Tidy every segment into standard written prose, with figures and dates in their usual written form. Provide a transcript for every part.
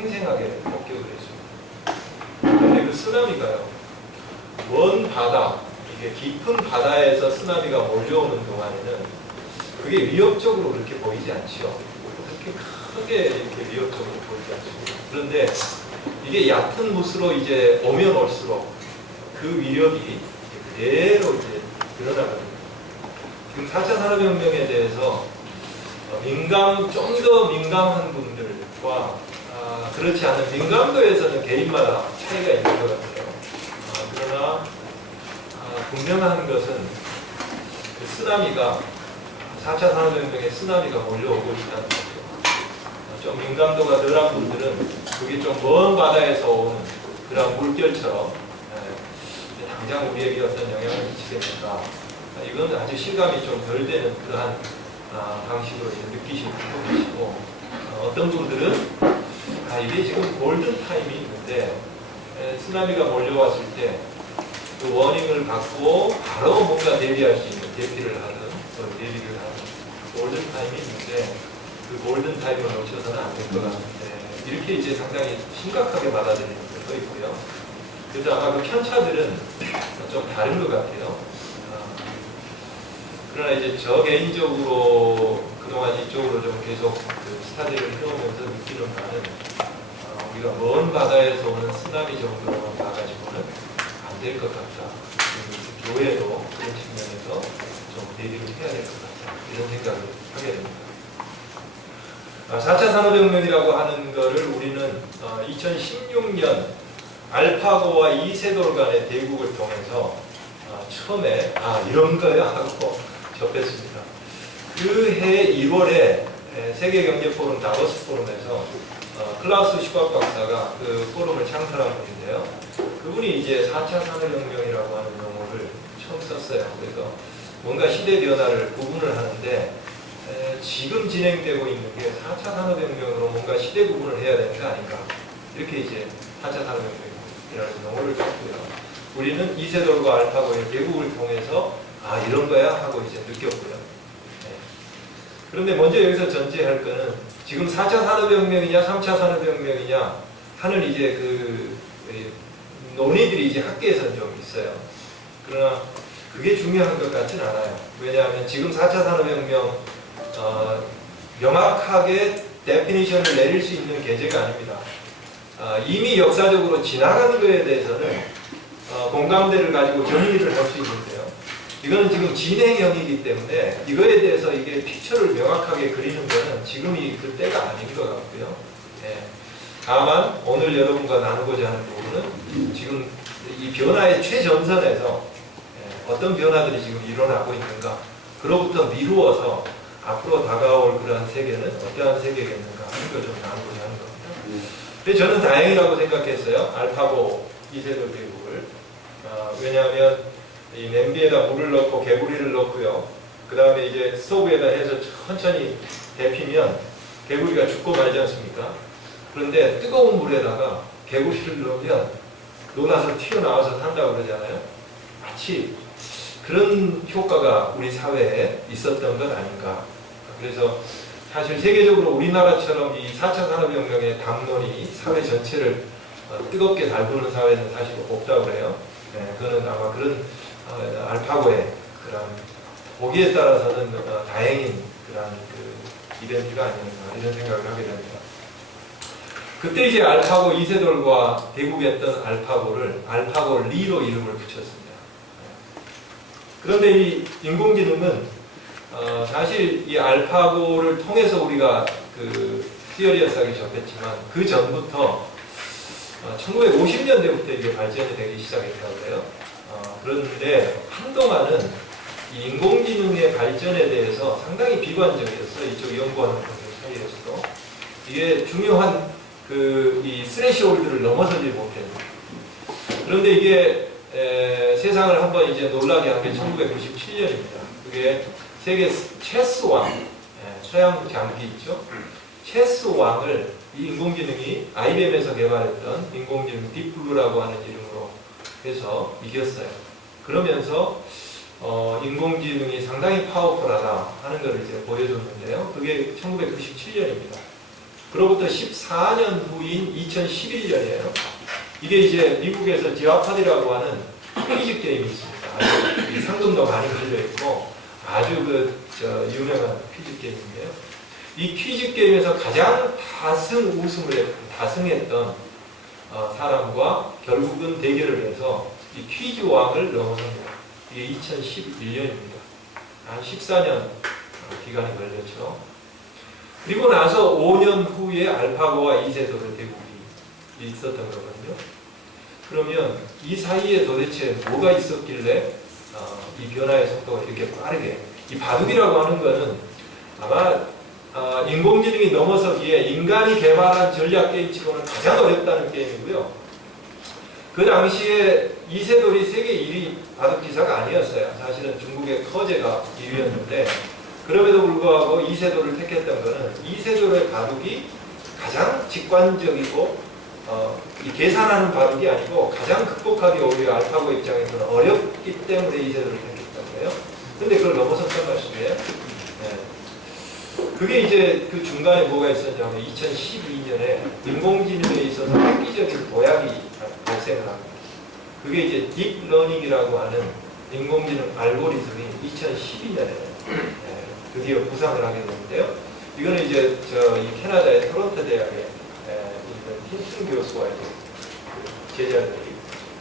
생생하게 목격을 했습니다. 그런데 그 쓰나미가요, 먼 바다, 이게 깊은 바다에서 쓰나미가 몰려오는 동안에는 그게 위협적으로 그렇게 보이지 않죠. 그렇게 크게 이렇게 위협적으로 보이지 않습니다. 그런데 이게 얕은 못으로 이제 오면 올수록 그 위력이 그대로 이제 드러나거든요. 지금 4차 산업혁명에 대해서 좀 더 민감한 분들과 그렇지 않은 민감도에서는 개인마다 차이가 있는 것 같아요. 그러나 분명한 것은 그 쓰나미가 4차 산업혁명의 쓰나미가 몰려오고 있다는 거죠. 좀 민감도가 덜한 분들은 그게 좀 먼 바다에서 오는 그런 물결처럼 당장 우리에게 어떤 영향을 미치겠는가, 이건 아주 실감이 좀 덜 되는 그러한 방식으로 느끼시는 분도 계시고, 어떤 분들은 이게 지금 골든 타임이 있는데 쓰나미가 몰려왔을 때 그 워닝을 받고 바로 뭔가 대비할 수 있는 대피를 하는 대비를 하는 골든 타임이 있는데 그 골든 타임을 놓쳐서는 안 될 것 같은데, 이렇게 이제 상당히 심각하게 받아들이는 분도 있고요. 그래서 아마 그 편차들은 좀 다른 것 같아요. 그러나 이제 저 개인적으로 그동안 이쪽으로 좀 계속 그 스타디를 해오면서 느끼는 바는 우리가 먼 바다에서 오는 쓰나미 정도로만 봐가지고는 안 될 것 같다. 교회도 그런 측면에서 좀 대비를 해야 될 것 같다. 이런 생각을 하게 됩니다. 4차 산업혁명이라고 하는 것을 우리는 2016년 알파고와 이세돌 간의 대국을 통해서 처음에 이런 거야 하고 접했습니다. 그 해 1월에 세계경제포럼 다보스 포럼에서 클라우스 슈밥 박사가 그 포럼을 창설한 분인데요. 그분이 이제 4차 산업혁명이라고 하는 용어를 처음 썼어요. 그래서 뭔가 시대 변화를 구분을 하는데 지금 진행되고 있는 게 4차 산업혁명으로 뭔가 시대 구분을 해야 되는 거 아닌가. 이렇게 이제 4차 산업혁명이라는 용어를 썼고요. 우리는 이세돌과 알파고의 대국을 통해서 이런 거야 하고 이제 느꼈고요. 그런데 먼저 여기서 전제할 거는 지금 4차 산업혁명이냐 3차 산업혁명이냐 하는 이제 그 논의들이 이제 학계에서는 좀 있어요. 그러나 그게 중요한 것 같지는 않아요. 왜냐하면 지금 4차 산업혁명 명확하게 데피니션을 내릴 수 있는 계제가 아닙니다. 이미 역사적으로 지나간 거에 대해서는 공감대를 가지고 정리를 할 수 있는데요. 이거는 지금 진행형이기 때문에 이거에 대해서 이게 픽처를 명확하게 그리는 거는 지금이 그 때가 아닌 것 같고요. 다만 오늘 여러분과 나누고자 하는 부분은 지금 이 변화의 최전선에서 어떤 변화들이 지금 일어나고 있는가, 그로부터 미루어서 앞으로 다가올 그러한 세계는 어떠한 세계겠는가 하는 걸 좀 나누고자 하는 겁니다. 근데 저는 다행이라고 생각했어요. 알파고 이세돌 대국을. 왜냐하면 이 냄비에다 물을 넣고 개구리를 넣고요. 그 다음에 이제 스토브에다 해서 천천히 데피면 개구리가 죽고 말지 않습니까? 그런데 뜨거운 물에다가 개구리를 넣으면 녹아서 튀어나와서 산다고 그러잖아요. 마치 그런 효과가 우리 사회에 있었던 것 아닌가. 그래서 사실 세계적으로 우리나라처럼 이 4차 산업혁명의 담론이 사회 전체를 뜨겁게 달구는 사회는 사실 없다고 그래요. 그거는 아마 그런 알파고의 그런 보기에 따라서는 다행인 그런 그 이벤트가 아니었나 이런 생각을 하게 됩니다. 그때 이제 알파고 이세돌과 대국했던 알파고를 알파고 리로 이름을 붙였습니다. 그런데 이 인공지능은 사실 이 알파고를 통해서 우리가 그 티어리어스하게 접했지만 그 전부터 1950년대부터 이게 발전이 되기 시작했다고 그래요. 그런데 한동안은 이 인공지능의 발전에 대해서 상당히 비관적이었어요. 이쪽 연구하는 분들 사이에서도. 이게 중요한 이 스레시홀드를 넘어서지 못했습니다. 그런데 이게 세상을 한번 이제 놀라게 한 게 1997년입니다. 그게 세계 체스 왕, 서양 장기 있죠? 체스 왕을 이 인공지능이 IBM에서 개발했던 인공지능 딥블루라고 하는 이름으로 해서 이겼어요. 그러면서 인공지능이 상당히 파워풀하다 하는 걸 이제 보여줬는데요. 그게 1997년입니다. 그로부터 14년 후인 2011년이에요. 이게 이제 미국에서 지하파디라고 하는 퀴즈 게임이 있습니다. 아주 상금도 많이 걸려있고 아주 유명한 퀴즈 게임인데요. 이 퀴즈 게임에서 가장 다승했던 사람과 결국은 대결을 해서 이 퀴즈 왕을 넘어섭니다. 이게 2011년입니다. 한 14년 기간이 걸렸죠. 그리고 나서 5년 후에 알파고와 이세돌의 대국이 있었던 거거든요. 그러면 이 사이에 도대체 뭐가 있었길래 이 변화의 속도가 이렇게 빠르게, 이 바둑이라고 하는 거는 아마 인공지능이 넘어서기에 인간이 개발한 전략 게임치고는 가장 어렵다는 게임이고요. 그 당시에 이세돌이 세계 1위 바둑 기사가 아니었어요. 사실은 중국의 커제가 2위였는데 그럼에도 불구하고 이세돌을 택했던 것은 이세돌의 바둑이 가장 직관적이고 이 계산하는 바둑이 아니고 가장 극복하기 오히려 알파고 입장에서는 어렵기 때문에 이세돌을 택했던 거예요. 근데 그걸 넘어섰단 말씀이에요. 네. 그게 이제 그 중간에 뭐가 있었냐면 2012년에 인공지능에 있어서 획기적인 도약이 발생을 합니다. 그게 이제 딥러닝이라고 하는 인공지능 알고리즘이 2012년에 드디어 부상을 하게 되는데요. 이거는 이제 이 캐나다의 토론토 대학의 있는 힘슨 교수와 이제 제자들이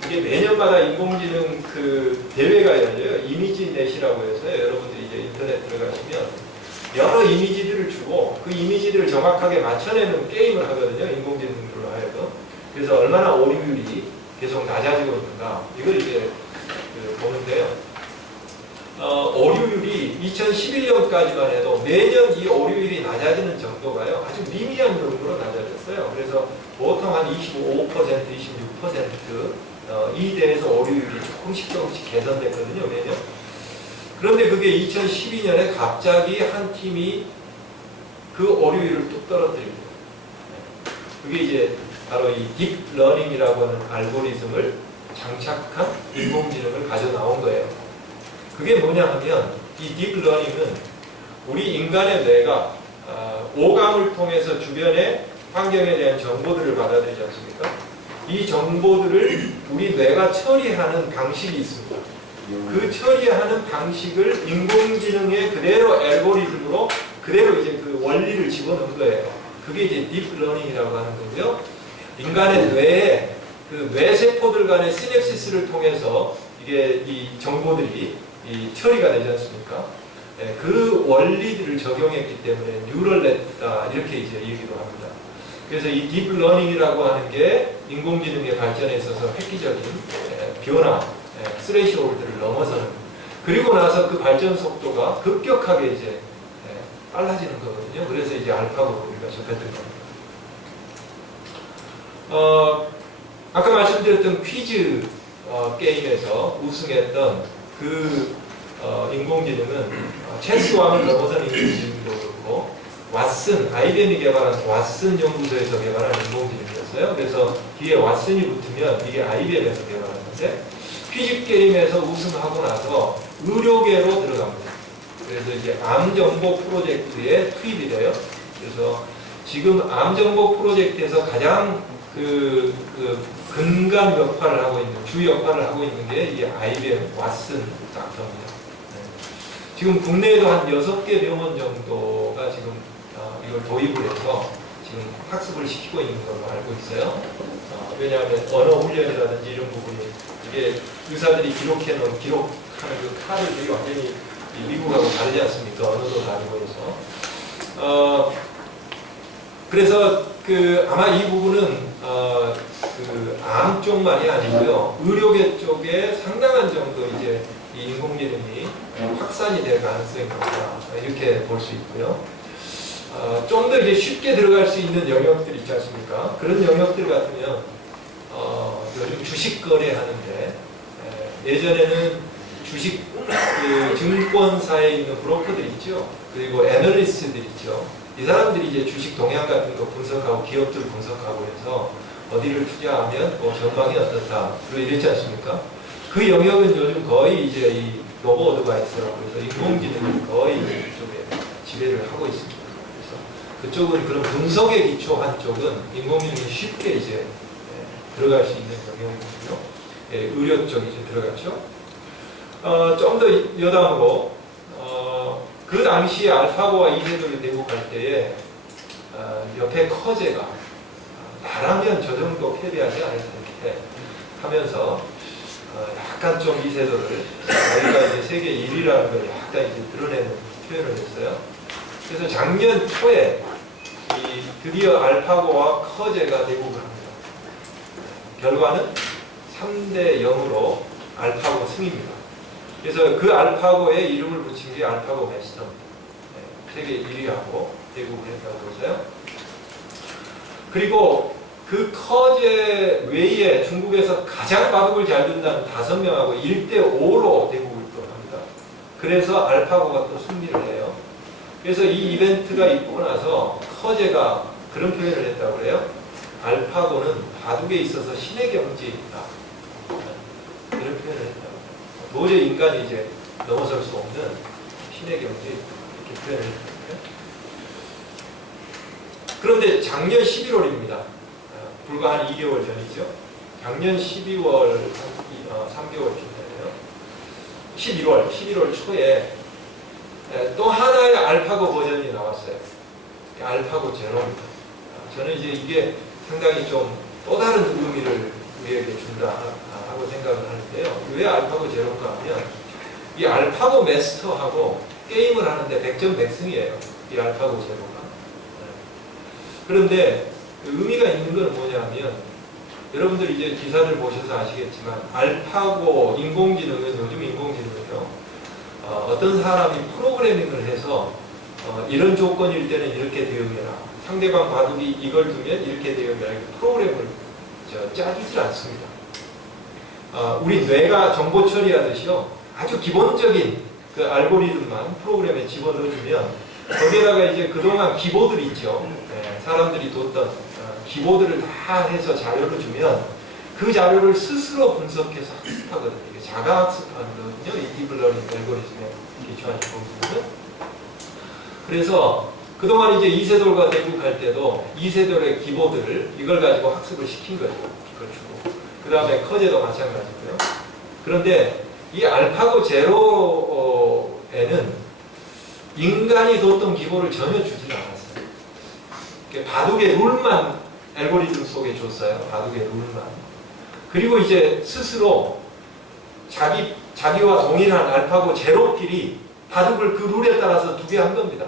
이게 매년마다 인공지능 그 대회가 열려요. 이미지 넷이라고 해서 여러분들이 이제 인터넷 들어가시면 여러 이미지들을 주고 그 이미지들을 정확하게 맞춰내는 게임을 하거든요. 인공지능으로 하여금. 그래서 얼마나 오류율이 계속 낮아지고 있는가 이걸 이제 보는데요. 오류율이 2011년까지만 해도 매년 이 오류율이 낮아지는 정도가요. 아주 미미한 정도로 낮아졌어요. 그래서 보통 한 25%, 26% 이 대에서 오류율이 조금씩 개선됐거든요. 매년. 그런데 그게 2012년에 갑자기 한 팀이 그 오류율을 뚝 떨어뜨립니다. 그게 이제 바로 이 딥러닝이라고 하는 알고리즘을 장착한 인공지능을 가져 나온 거예요. 그게 뭐냐 하면 이 딥러닝은 우리 인간의 뇌가 오감을 통해서 주변의 환경에 대한 정보들을 받아들이지 않습니까? 이 정보들을 우리 뇌가 처리하는 방식이 있습니다. 그 처리하는 방식을 인공지능의 그대로 알고리즘으로 그대로 이제 그 원리를 집어넣은 거예요. 그게 이제 딥러닝이라고 하는 거고요. 인간의 뇌에 그 뇌세포들 간의 시냅시스를 통해서 이게 이 정보들이 이 처리가 되지 않습니까? 네, 그 원리들을 적용했기 때문에 뉴럴넷다 이렇게 이제 얘기도 합니다. 그래서 이 딥러닝이라고 하는 게 인공지능의 발전에 있어서 획기적인 변화, 스레시홀드를 넘어서는 그리고 나서 그 발전 속도가 급격하게 이제 빨라지는 거거든요. 그래서 이제 알파고 우리가 접했던 겁니다. 아까 말씀드렸던 퀴즈 게임에서 우승했던 그 인공지능은 체스 왕을 넘어서는 인공지능도 그렇고 왓슨, IBM이 개발한 왓슨 연구소에서 개발한 인공지능이었어요. 그래서 뒤에 왓슨이 붙으면 이게 IBM에서 개발했는데 퀴즈 게임에서 우승하고 나서 의료계로 들어갑니다. 그래서 이제 암정보 프로젝트에 투입이 돼요. 그래서 지금 암정보 프로젝트에서 가장 그 근간 역할을 하고 있는, 주 역할을 하고 있는 게 이 IBM 왓슨 닥터입니다. 지금 국내에도 한 6개 병원 정도가 지금 이걸 도입을 해서 지금 학습을 시키고 있는 걸로 알고 있어요. 왜냐하면 언어 훈련이라든지 이런 부분이 이게 의사들이 기록하는 그 칼을 완전히 미국하고 다르지 않습니까? 언어도 다르고 해서. 그래서 아마 이 부분은 그 암 쪽만이 아니고요. 의료계 쪽에 상당한 정도 이제 이 인공지능이 확산이 될 가능성이 높다. 이렇게 볼 수 있고요. 좀 더 이제 쉽게 들어갈 수 있는 영역들 있지 않습니까? 그런 영역들 같으면 요즘 주식 거래하는데 예전에는 주식 증권사에 있는 브로커들 있죠. 그리고 애널리스트들 있죠. 이 사람들이 이제 주식 동향 같은 거 분석하고 기업들 분석하고 해서 어디를 투자하면 뭐 전망이 어떻다. 그리고 이랬지 않습니까? 그 영역은 요즘 거의 이제 이 로봇 어드바이스라고 해서 인공지능이 거의 이쪽에 지배를 하고 있습니다. 그래서 그쪽은 그런 분석에 기초한 쪽은 인공지능이 쉽게 이제 들어갈 수 있는 영역이거든요. 의료 쪽이 이제 들어갔죠. 좀 더 여담으로 그 당시에 알파고와 이세돌이 되고 갈 때에 옆에 커제가 나라면 저 정도 패배하지 않을 텐데 하면서 약간 좀 이세돌을 자기가 이제 세계 1위라는 걸 약간 이제 드러내는 표현을 했어요. 그래서 작년 초에 드디어 알파고와 커제가 대국을 합니다. 결과는 3대 0으로 알파고 승입니다. 그래서 그 알파고에 이름을 붙인 게 알파고 메스터입니다. 세계 1위하고 대국을 했다고 해서요. 그리고 그 커제 외에 중국에서 가장 바둑을 잘 둔다는 5명하고 1대5로 대국을 합니다. 그래서 알파고가 또 승리를 해요. 그래서 이 이벤트가 있고 나서 커제가 그런 표현을 했다고 그래요. 알파고는 바둑에 있어서 신의 경지이다. 이런 표현을 했다고. 도저히 인간이 이제 넘어설 수 없는 신의 경지 이렇게 표현을 했거든요. 그런데 작년 11월입니다. 불과 한 2개월 전이죠. 작년 12월 3개월쯤이네요. 11월 초에 또 하나의 알파고 버전이 나왔어요. 알파고 제로입니다. 저는 이제 이게 상당히 좀 또 다른 의미를 우리에게 준다 하고 생각을 하는데요. 왜 알파고 제로인가 하면 이 알파고 마스터하고 게임을 하는데 100점 100승이에요. 이 알파고 제로가. 그런데 의미가 있는 건 뭐냐면 여러분들이 이제 기사를 보셔서 아시겠지만 알파고 인공지능은 요즘 인공지능은요. 어떤 사람이 프로그래밍을 해서 이런 조건일 때는 이렇게 대응해라. 상대방 바둑이 이걸 두면 이렇게 대응해라. 프로그램을 짜주질 않습니다. 우리 뇌가 정보 처리하듯이요. 아주 기본적인 그 알고리즘만 프로그램에 집어넣어주면 거기에다가 이제 그동안 기보들 있죠. 사람들이 뒀던 기보들을 다 해서 자료를 주면 그 자료를 스스로 분석해서 학습하거든요. 이게 자가 학습하는 거거든요. 이 딥러닝 알고리즘에 기초한 인공지능은. 그래서 그동안 이제 이세돌과 대국할 때도 이세돌의 기보들을 이걸 가지고 학습을 시킨 거죠. 그걸 주고. 그 다음에 커제도 마찬가지고요. 그런데 이 알파고 제로에는 인간이 뒀던 기보를 전혀 주지 않았어요. 바둑의 룰만 알고리즘 속에 줬어요. 바둑의 룰만. 그리고 이제 스스로 자기와 동일한 알파고 제로끼리 바둑을 그 룰에 따라서 두게 한 겁니다.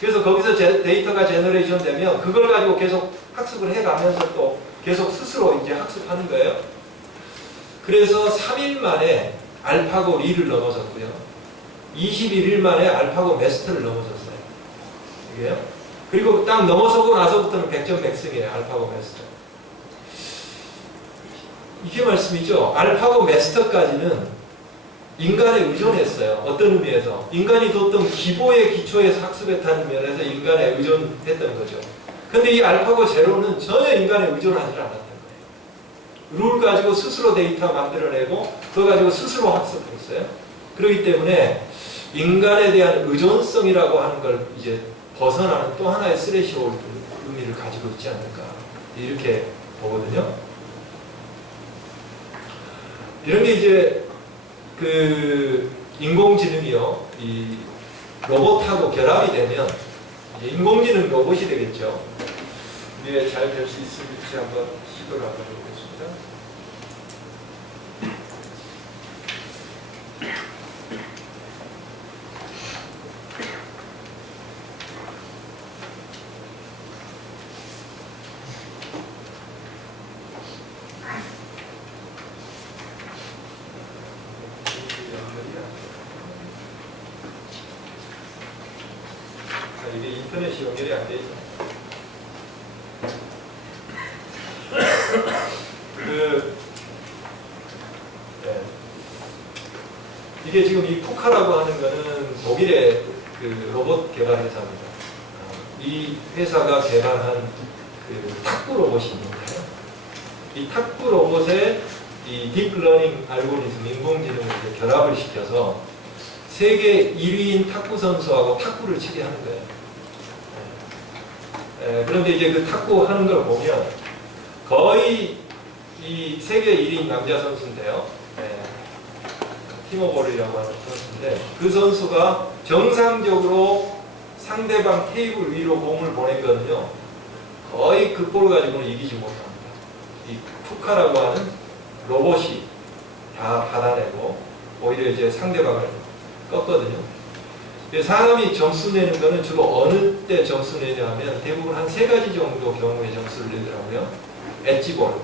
그래서 거기서 데이터가 제너레이션 되면 그걸 가지고 계속 학습을 해가면서 또 계속 스스로 이제 학습하는 거예요. 그래서 3일 만에 알파고 리를 넘어섰고요. 21일 만에 알파고 마스터를 넘어섰어요. 이게요. 그리고 딱 넘어서고 나서부터는 100점 100승이에요. 알파고 마스터. 이게 말씀이죠. 알파고 마스터까지는 인간에 의존했어요. 어떤 의미에서? 인간이 뒀던 기보의 기초에서 학습했다는 면에서 인간에 의존했던 거죠. 근데 이 알파고 제로는 전혀 인간에 의존하지 않았던 거예요. 룰 가지고 스스로 데이터 만들어내고 그거 가지고 스스로 학습했어요. 그렇기 때문에 인간에 대한 의존성이라고 하는 걸 이제 벗어나는 또 하나의 스레시홀드 의미를 가지고 있지 않을까 이렇게 보거든요. 이런 게 이제 그 인공지능이요, 이 로봇하고 결합이 되면 이제 인공지능 로봇이 되겠죠. 이게 잘 될 수 있을지 한번 시도를 한번 해보겠습니다. 이게 인터넷이 연결이 안 돼 있죠. 이게 지금 이 푸카라고 하는 거는 독일의 그 로봇 개발 회사입니다. 이 회사가 개발한 그 탁구 로봇이 있는데요. 이 탁구 로봇에 이 딥러닝 알고리즘 인공지능을 이제 결합을 시켜서 세계 1위인 탁구 선수하고 탁구를 치게 하는 거예요. 그런데 이제 그 탁구하는 걸 보면 거의 이 세계 1위 남자 선수인데요. 티모 보르라고 하는 선수인데 그 선수가 정상적으로 상대방 테이블 위로 공을 보냈거든요. 거의 그 볼 가지고는 이기지 못합니다. 이 푸카라고 하는 로봇이 다 받아내고 오히려 이제 상대방을 껐거든요. 사람이 점수 내는 거는 주로 어느 때 점수 내냐 하면 대부분 한 3가지 정도 경우에 점수를 내더라고요. 엣지볼,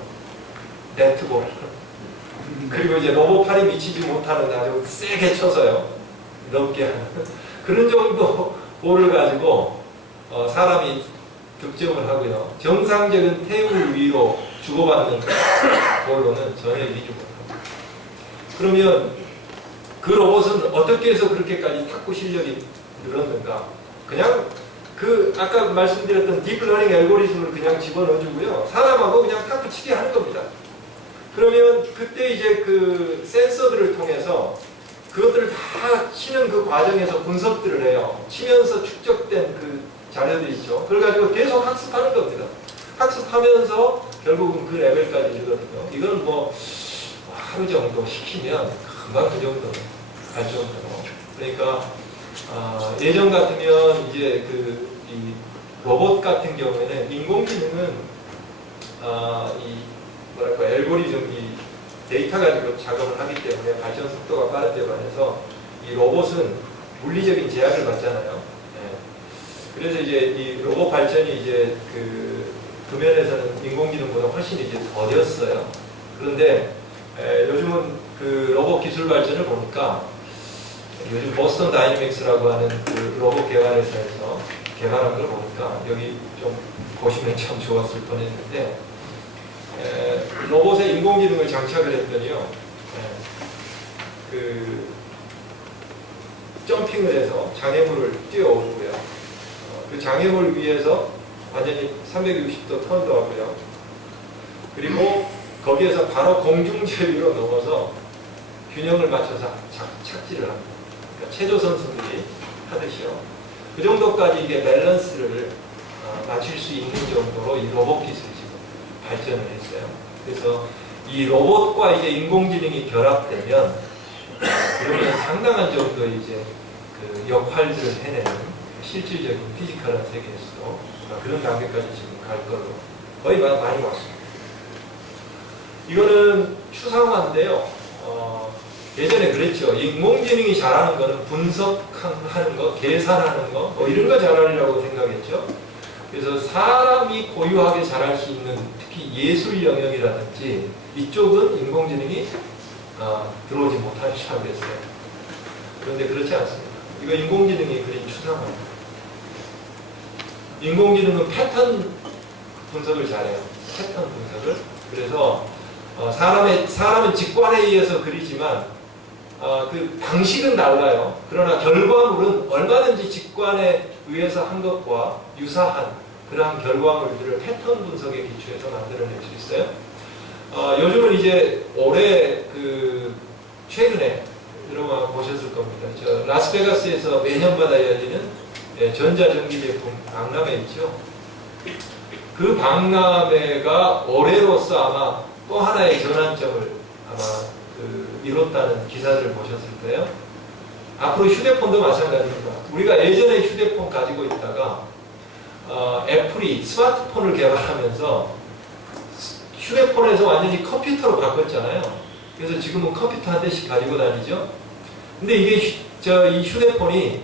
네트볼, 그리고 이제 로봇 팔이 미치지 못하는 아주 세게 쳐서요. 넓게 하는 그런 정도 볼을 가지고 사람이 득점을 하고요. 정상적인 테이블 위로 주고받는 볼로는 전혀 이기지 못합니다. 그러면 그 로봇은 어떻게 해서 그렇게까지 탁구 실력이 늘었는가? 그냥 그 아까 말씀드렸던 딥러닝 알고리즘을 그냥 집어넣어주고요. 사람하고 그냥 탁구 치게 하는 겁니다. 그러면 그때 이제 그 센서들을 통해서 그것들을 다 치는 그 과정에서 분석들을 해요. 치면서 축적된 그 자료들이 있죠. 그걸 가지고 계속 학습하는 겁니다. 학습하면서 결국은 그 레벨까지 이르거든요. 이건 뭐 하루 정도 시키면 금방 그 정도 갈 정도로. 그러니까 예전 같으면 이제 이 로봇 같은 경우에는 인공지능은 이 뭐랄까 알고리즘 이 데이터 가지고 작업을 하기 때문에 발전 속도가 빠른 데 반해서 이 로봇은 물리적인 제약을 받잖아요. 그래서 이제 이 로봇 발전이 이제 그 면에서는 인공지능보다 훨씬 이제 더뎠어요. 그런데 요즘은 그 로봇 기술 발전을 보니까 요즘 보스턴 다이내믹스라고 하는 그 로봇 개발 회사에서 개발한 걸 보니까 여기 좀 보시면 참 좋았을 뻔했는데 로봇에 인공지능을 장착을 했더니요. 그 점핑을 해서 장애물을 뛰어오르고요. 그 장애물 위에서 완전히 360도 턴도 하고요. 그리고 거기에서 바로 공중제비로 넘어서 균형을 맞춰서 착지를 합니다. 그러니까 체조 선수들이 하듯이요. 그 정도까지 이게 밸런스를 맞출 수 있는 정도로 이 로봇 기술이 지금 발전을 했어요. 그래서 이 로봇과 이제 인공지능이 결합되면 그러면 상당한 정도의 이제 그 역할들을 해내는 실질적인 피지컬한 세계에서도 그런 단계까지 지금 갈 걸로 거의 많이 왔습니다. 이거는 추상화인데요. 예전에 그랬죠. 인공지능이 잘하는 거는 분석하는 거, 계산하는 거, 뭐 이런 거 잘하려고 생각했죠. 그래서 사람이 고유하게 잘할 수 있는 특히 예술 영역이라든지 이쪽은 인공지능이 들어오지 못할 시합이었어요. 그런데 그렇지 않습니다. 이거 인공지능이 그린 추상화입니다. 인공지능은 패턴 분석을 잘해요. 패턴 분석을. 그래서 사람은 직관에 의해서 그리지만 그 방식은 달라요. 그러나 결과물은 얼마든지 직관에 의해서 한 것과 유사한 그러한 결과물들을 패턴 분석에 기초해서 만들어낼 수 있어요. 요즘은 이제 올해 최근에 여러분 보셨을 겁니다. 저 라스베가스에서 매년마다 열리는 전자전기 제품 박람회 있죠. 그 박람회가 올해로서 아마 또 하나의 전환점을 아마 이뤘다는 기사들을 보셨을 거예요. 앞으로 휴대폰도 마찬가지입니다. 우리가 예전에 휴대폰 가지고 있다가 애플이 스마트폰을 개발하면서 휴대폰에서 완전히 컴퓨터로 바꿨잖아요. 그래서 지금은 컴퓨터 한 대씩 가지고 다니죠. 근데 이게 이 휴대폰이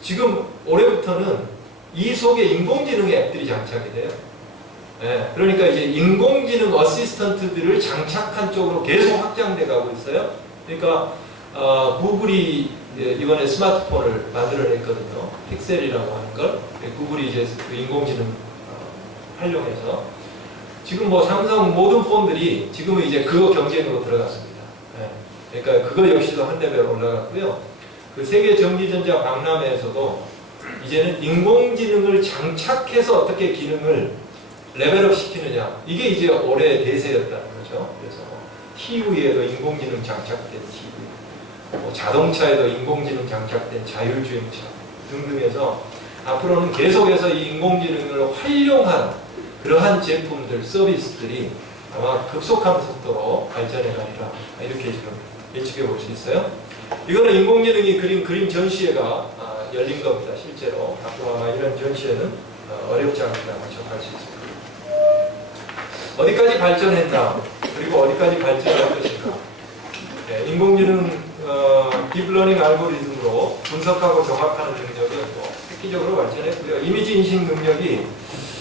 지금 올해부터는 이 속에 인공지능 앱들이 장착이 돼요. 그러니까 이제 인공지능 어시스턴트들을 장착한 쪽으로 계속 확장돼 가고 있어요. 그러니까 구글이 이번에 스마트폰을 만들어냈거든요. 픽셀이라고 하는 걸. 구글이 이제 그 인공지능 활용해서 지금 뭐 삼성 모든 폰들이 지금은 이제 그거 경쟁으로 들어갔습니다. 그러니까 그거 역시도 한 레벨 올라갔고요. 그 세계 전기전자 박람회에서도 이제는 인공지능을 장착해서 어떻게 기능을 레벨업 시키느냐, 이게 이제 올해 대세였다는 거죠. 그래서 TV에도 인공지능 장착된 TV, 자동차에도 인공지능 장착된 자율주행차 등등해서 앞으로는 계속해서 이 인공지능을 활용한 그러한 제품들, 서비스들이 아마 급속한 속도로 발전해 가리라. 이렇게 지금 예측해 볼 수 있어요. 이거는 인공지능이 그린 그림 전시회가 열린 겁니다. 실제로. 앞으로 아마 이런 전시회는 어렵지 않게 접할 수 있습니다. 어디까지 발전했나? 그리고 어디까지 발전할 것인가? 네, 인공지능 딥러닝 알고리즘으로 분석하고 정확하는 능력은 획기적으로 발전했고요. 이미지 인식 능력이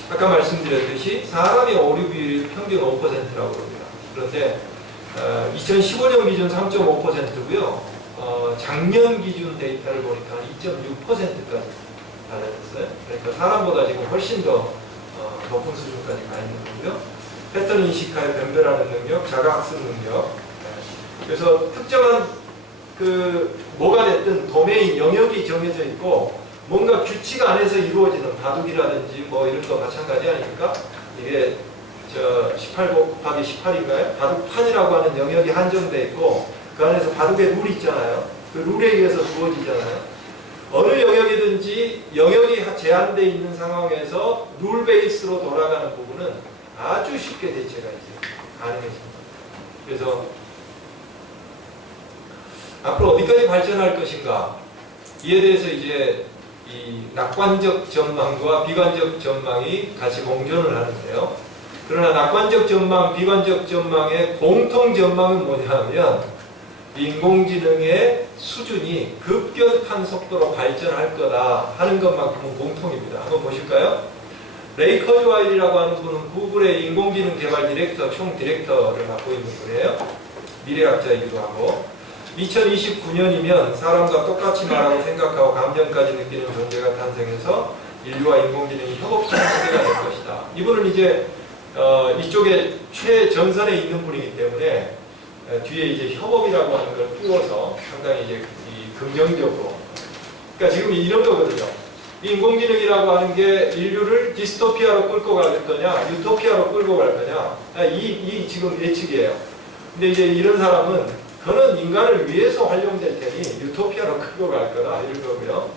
아까 말씀드렸듯이 사람의 오류 비율이 평균 5%라고 합니다. 그런데 2015년 기준 3.5%고요. 작년 기준 데이터를 보니까 2.6%까지 달라졌어요. 그러니까 사람보다 지금 훨씬 더 높은 수준까지 가 있는 거고요. 패턴 인식하여 변별하는 능력, 자가학습 능력. 그래서 특정한 뭐가 됐든 도메인, 영역이 정해져 있고 뭔가 규칙 안에서 이루어지는 바둑이라든지 뭐 이런 거 마찬가지 아닙니까? 이게 18 곱하기 18인가요? 바둑판이라고 하는 영역이 한정되어 있고 그 안에서 바둑의 룰이 있잖아요. 그 룰에 의해서 주어지잖아요. 어느 영역이든지 영역이 제한되어 있는 상황에서 룰 베이스로 돌아가는 부분은 아주 쉽게 대체가 이제 가능해집니다. 그래서 앞으로 어디까지 발전할 것인가 이에 대해서 이제 이 낙관적 전망과 비관적 전망이 같이 공존을 하는데요. 그러나 낙관적 전망, 비관적 전망의 공통 전망은 뭐냐면 인공지능의 수준이 급격한 속도로 발전할 거다 하는 것만큼은 공통입니다. 한번 보실까요? 레이 커즈와일이라고 하는 분은 구글의 인공지능 개발 디렉터, 총 디렉터를 맡고 있는 분이에요. 미래학자이기도 하고 2029년이면 사람과 똑같이 말하고 생각하고 감정까지 느끼는 존재가 탄생해서 인류와 인공지능이 협업하는 시대가 될 것이다. 이분은 이제 이쪽에 최전선에 있는 분이기 때문에 뒤에 이제 협업이라고 하는 걸 끼워서 상당히 이제 긍정적으로. 그러니까 지금 이런 거거든요. 이 인공지능이라고 하는 게 인류를 디스토피아로 끌고 갈 거냐, 유토피아로 끌고 갈 거냐. 이 지금 예측이에요. 근데 이제 이런 사람은 그는 인간을 위해서 활용될 테니 유토피아로 끌고 갈 거다. 이런 거고요.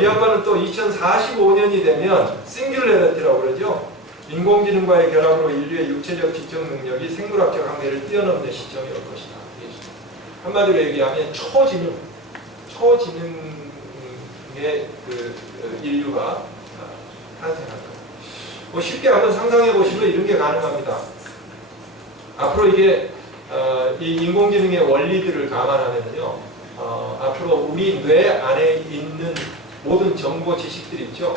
이 양반은 또 2045년이 되면 싱귤레러티라고 그러죠. 인공지능과의 결합으로 인류의 육체적 지적 능력이 생물학적 한계를 뛰어넘는 시점이 올 것이다. 한마디로 얘기하면 초지능의 인류가 탄생할 겁니다. 쉽게 한번 상상해 보시면 이런 게 가능합니다. 앞으로 이게 이 인공지능의 원리들을 감안하면요, 앞으로 우리 뇌 안에 있는 모든 정보 지식들 있죠.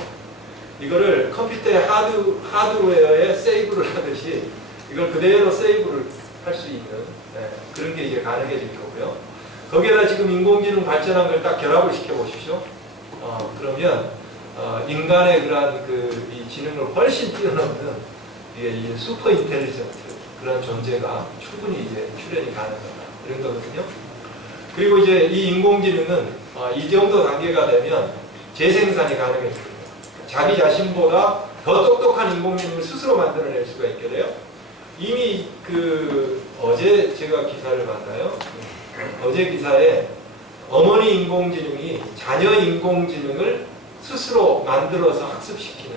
이거를 컴퓨터의 하드웨어에 세이브를 하듯이 이걸 그대로 세이브를 할 수 있는 그런 게 이제 가능해질 거고요. 거기에다 지금 인공지능 발전한 걸 딱 결합을 시켜 보십시오. 그러면 인간의 그러한 이 지능을 훨씬 뛰어넘는 이게 슈퍼 인텔리전트 그런 존재가 충분히 이제 출현이 가능하다 이런 거거든요. 그리고 이제 이 인공지능은 이 정도 단계가 되면 재생산이 가능해집니다. 자기 자신보다 더 똑똑한 인공지능을 스스로 만들어낼 수가 있게 돼요. 이미 어제 제가 기사를 봤나요? 어제 기사에 어머니 인공지능이 자녀 인공지능을 스스로 만들어서 학습시키는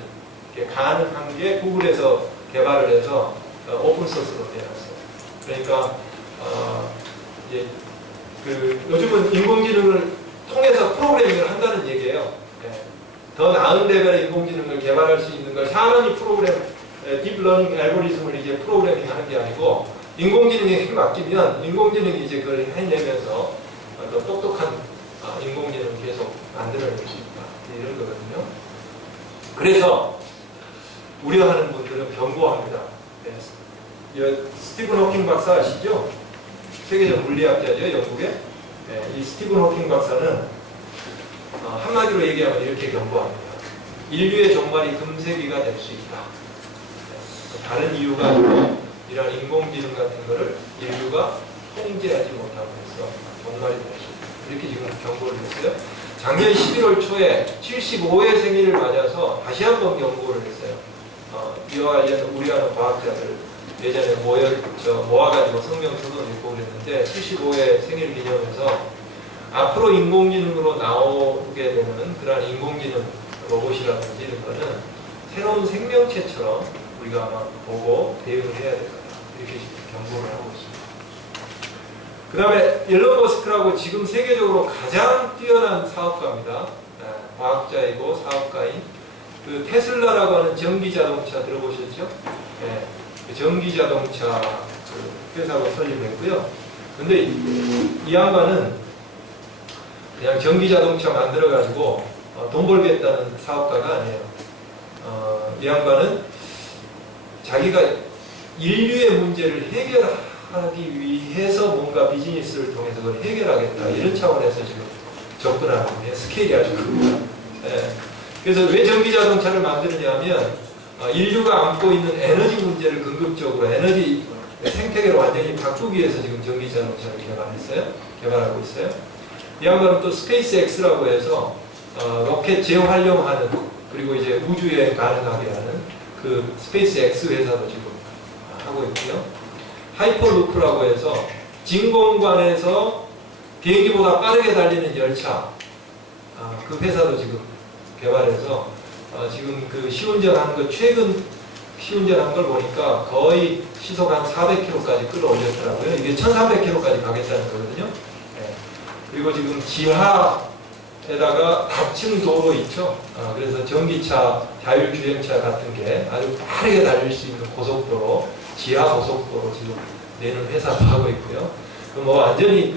게 가능한 게 구글에서 개발을 해서 오픈소스로 내놨어요. 그러니까 이제 요즘은 인공지능을 통해서 프로그래밍을 한다는 얘기예요. 더 나은 레벨의 인공지능을 개발할 수 있는 걸 사람이 딥러닝 알고리즘을 이제 프로그래밍 하는 게 아니고 인공지능에게 맡기면 인공지능이 이제 그걸 해내면서 더 똑똑한 인공지능을 계속 만들어낼 수 있다. 이런 거거든요. 그래서 우려하는 분들은 경고합니다. 스티븐 호킹 박사 아시죠? 세계적 물리학자죠, 영국의. 이 스티븐 호킹 박사는 한마디로 얘기하면 이렇게 경고합니다. 인류의 종말이 금세기가 될 수 있다. 다른 이유가 아니고 이러한 인공지능 같은 거를 인류가 통제하지 못하고 해서 종말이 될 수 있다. 이렇게 지금 경고를 했어요. 작년 11월 초에 75회 생일을 맞아서 다시 한번 경고를 했어요. 이와 관련 우려하는 과학자들 예전에 모아가지고 성명서도 읽고 그랬는데 75회 생일 기념해서 앞으로 인공지능으로 나오게 되는 그러한 인공지능 로봇이라든지 이런 거는 새로운 생명체처럼 우리가 아마 보고 대응을 해야 될 거다. 이렇게 경고를 하고 있습니다. 그 다음에 일론 머스크라고 지금 세계적으로 가장 뛰어난 사업가입니다. 과학자이고 사업가인 그 테슬라라고 하는 전기자동차 들어보셨죠? 네, 그 전기자동차 그 회사가 설립했고요. 근데 이 양반은 그냥 전기자동차 만들어가지고 돈 벌겠다는 사업가가 아니에요. 이 양반은 자기가 인류의 문제를 해결하기 위해서 뭔가 비즈니스를 통해서 그걸 해결하겠다. 이런 차원에서 지금 접근하는 게 스케일이 아주 큽니다. 네. 그래서 왜 전기자동차를 만드느냐 하면 인류가 안고 있는 에너지 문제를 궁극적으로 에너지 생태계를 완전히 바꾸기 위해서 지금 전기자동차를 개발하고 있어요. 이 양반은 또 스페이스 X라고 해서 로켓 재활용하는 그리고 이제 우주여행 가능하게 하는 그 스페이스 X 회사도 지금 하고 있고요. 하이퍼루프라고 해서 진공관에서 비행기보다 빠르게 달리는 열차 그 회사도 지금 개발해서 지금 그 시운전하는 거 최근 시운전한 걸 보니까 거의 시속 한 400km까지 끌어올렸더라고요. 이게 1300km까지 가겠다는 거거든요. 네. 그리고 지금 지하에다가 닫힌 도로 있죠. 그래서 전기차, 자율주행차 같은 게 아주 빠르게 달릴 수 있는 고속도로, 지하 고속도로 지금 내는 회사도 하고 있고요. 뭐 완전히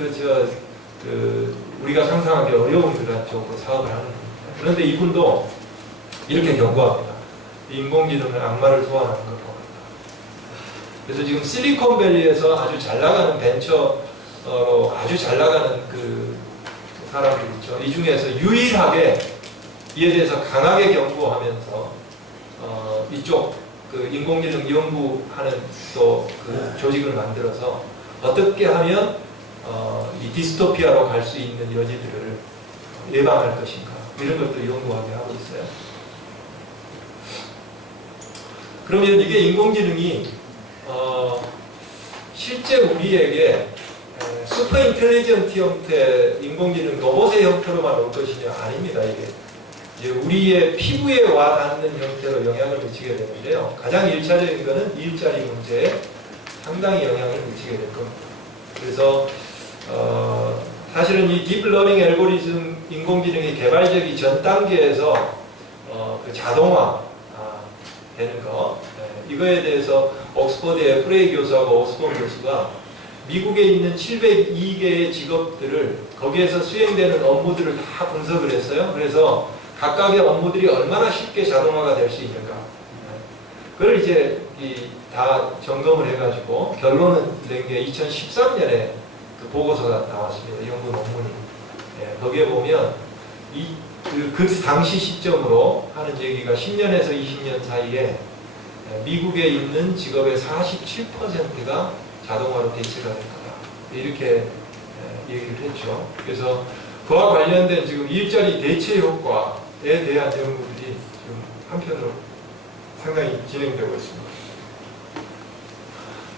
우리가 상상하기 어려운 그런 쪽으로 사업을 하는 겁니다. 그런데 이분도 이렇게 경고합니다. 인공지능은 악마를 소환하는 걸 겁니다. 그래서 지금 실리콘밸리에서 아주 잘 나가는 아주 잘 나가는 그 사람들 있죠. 이 중에서 유일하게 이에 대해서 강하게 경고하면서 이쪽 그 인공지능 연구하는 또 그 조직을 만들어서 어떻게 하면 이 디스토피아로 갈 수 있는 여지들을 예방할 것인가 이런 것도 연구하게 하고 있어요. 그러면 이게 인공지능이 실제 우리에게 슈퍼 인텔리전트 형태 인공지능 로봇의 형태로만 올 것이냐 아닙니다. 이게 우리의 피부에 와 닿는 형태로 영향을 미치게 되는데요. 가장 일차적인 것은 일자리 문제에 상당히 영향을 미치게 될 겁니다. 그래서 사실은 이 딥러닝 알고리즘 인공지능의 개발적이 전 단계에서 그 자동화 되는 거 이거에 대해서 옥스퍼드의 프레이 교수하고 오스본 교수가 미국에 있는 702개의 직업들을 거기에서 수행되는 업무들을 다 분석을 했어요. 그래서 각각의 업무들이 얼마나 쉽게 자동화가 될 수 있는가 그걸 이제 다 점검을 해가지고 결론을 낸 게 2013년에 그 보고서가 나왔습니다. 연구 논문이. 거기에 보면 그 당시 시점으로 하는 얘기가 10년에서 20년 사이에 미국에 있는 직업의 47%가 자동화로 대체가 될 거다. 이렇게 얘기를 했죠. 그래서 그와 관련된 지금 일자리 대체 효과에 대한 연구들이 지금 한편으로 상당히 진행되고 있습니다.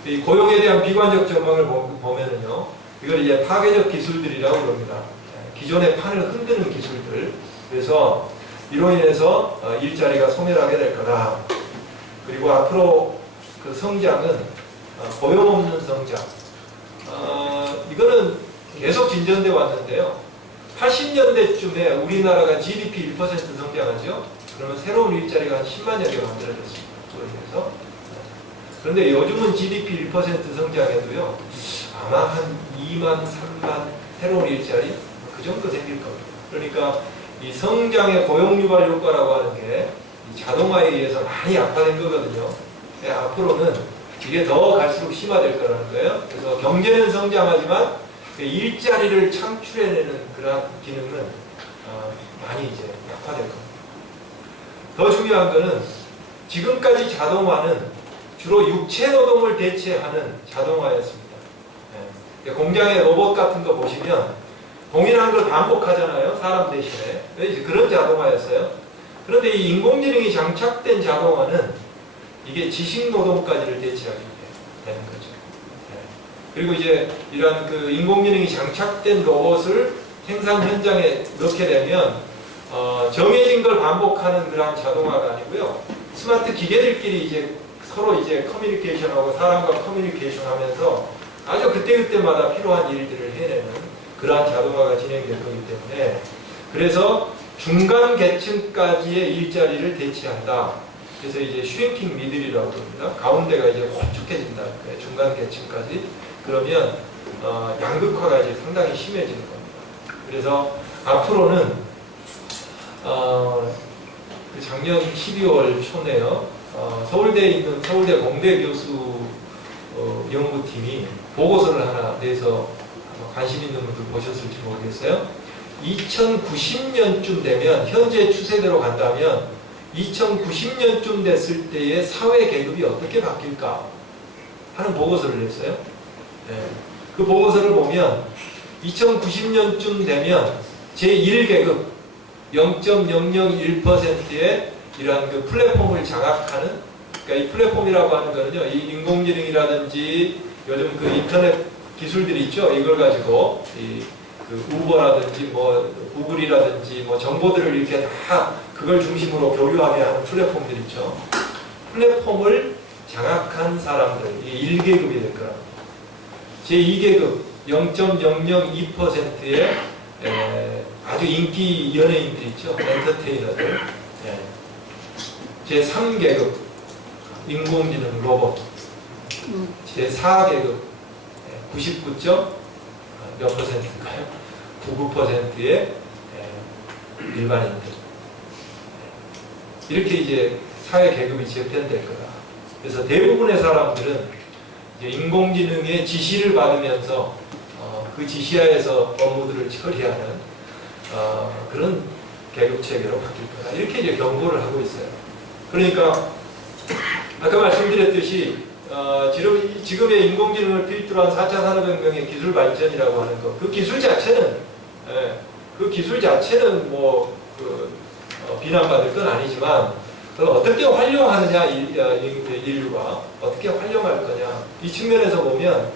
이 고용에 대한 비관적 전망을 보면은요, 이걸 이제 파괴적 기술들이라고 그럽니다. 기존의 판을 흔드는 기술들. 그래서 이로 인해서 일자리가 소멸하게 될 거다. 그리고 앞으로 그 성장은 고용 없는 성장. 이거는 계속 진전돼 왔는데요. 80년대쯤에 우리나라가 GDP 1% 성장하죠. 그러면 새로운 일자리가 한 10만여 개 만들어졌습니다. 그로 인해서. 그런데 요즘은 GDP 1% 성장해도요. 아마 한 2만, 3만 새로운 일자리 그 정도 생길 겁니다. 그러니까 이 성장의 고용 유발 효과라고 하는 게 이 자동화에 의해서 많이 악화된 거거든요. 앞으로는 이게 더 갈수록 심화될 거라는 거예요. 그래서 경제는 성장하지만 일자리를 창출해내는 그런 기능은 많이 이제 약화될 겁니다. 더 중요한 거는 지금까지 자동화는 주로 육체 노동을 대체하는 자동화였습니다. 공장의 로봇 같은 거 보시면 동일한 걸 반복하잖아요. 사람 대신에. 그런 자동화였어요. 그런데 이 인공지능이 장착된 자동화는 이게 지식 노동까지를 대체하게 되는 거죠. 그리고 이제 이런 그 인공지능이 장착된 로봇을 생산 현장에 넣게 되면 정해진 걸 반복하는 그러한 자동화가 아니고요. 스마트 기계들끼리 이제 서로 이제 커뮤니케이션하고 사람과 커뮤니케이션하면서 아주 그때그때마다 필요한 일들을 해내는 그러한 자동화가 진행될 거기 때문에 그래서 중간 계층까지의 일자리를 대체한다. 그래서 이제 슈링킹 미들이라고 합니다. 가운데가 이제 홀쭉해진다. 중간 계층까지. 그러면 양극화가 이제 상당히 심해지는 겁니다. 그래서 앞으로는 작년 12월 초네요. 서울대에 있는 서울대 공대 교수 연구팀이 보고서를 하나 내서 관심 있는 분들 보셨을지 모르겠어요. 2090년쯤 되면 현재 추세대로 간다면 2090년쯤 됐을 때의 사회 계급이 어떻게 바뀔까 하는 보고서를 냈어요. 네. 그 보고서를 보면 2090년쯤 되면 제1계급 0.001%의 이러한 그 플랫폼을 장악하는, 그러니까 이 플랫폼이라고 하는 거는요, 이 인공지능이라든지 요즘 그 인터넷 기술들이 있죠. 이걸 가지고 그 우버라든지 뭐 구글이라든지 뭐 정보들을 이렇게 다 그걸 중심으로 교류하게 하는 플랫폼들 있죠. 플랫폼을 장악한 사람들, 이 1계급이 될 거랍니다. 제2계급 0.002%의 아주 인기 연예인들 있죠. 엔터테이너들. 제3계급 인공지능 로봇. 제4계급 99점 몇 %인가요? 99%의 일반인들. 이렇게 이제 사회 계급이 재편될 거다. 그래서 대부분의 사람들은 이제 인공지능의 지시를 받으면서 그 지시하에서 업무들을 처리하는 그런 계급 체계로 바뀔 거다. 이렇게 이제 경고를 하고 있어요. 그러니까 아까 말씀드렸듯이 지금의 인공지능을 필두로 한 4차 산업혁명의 기술 발전이라고 하는 것, 그 기술 자체는 뭐 비난받을 건 아니지만 그걸 어떻게 활용하느냐, 인류가 어떻게 활용할 거냐, 이 측면에서 보면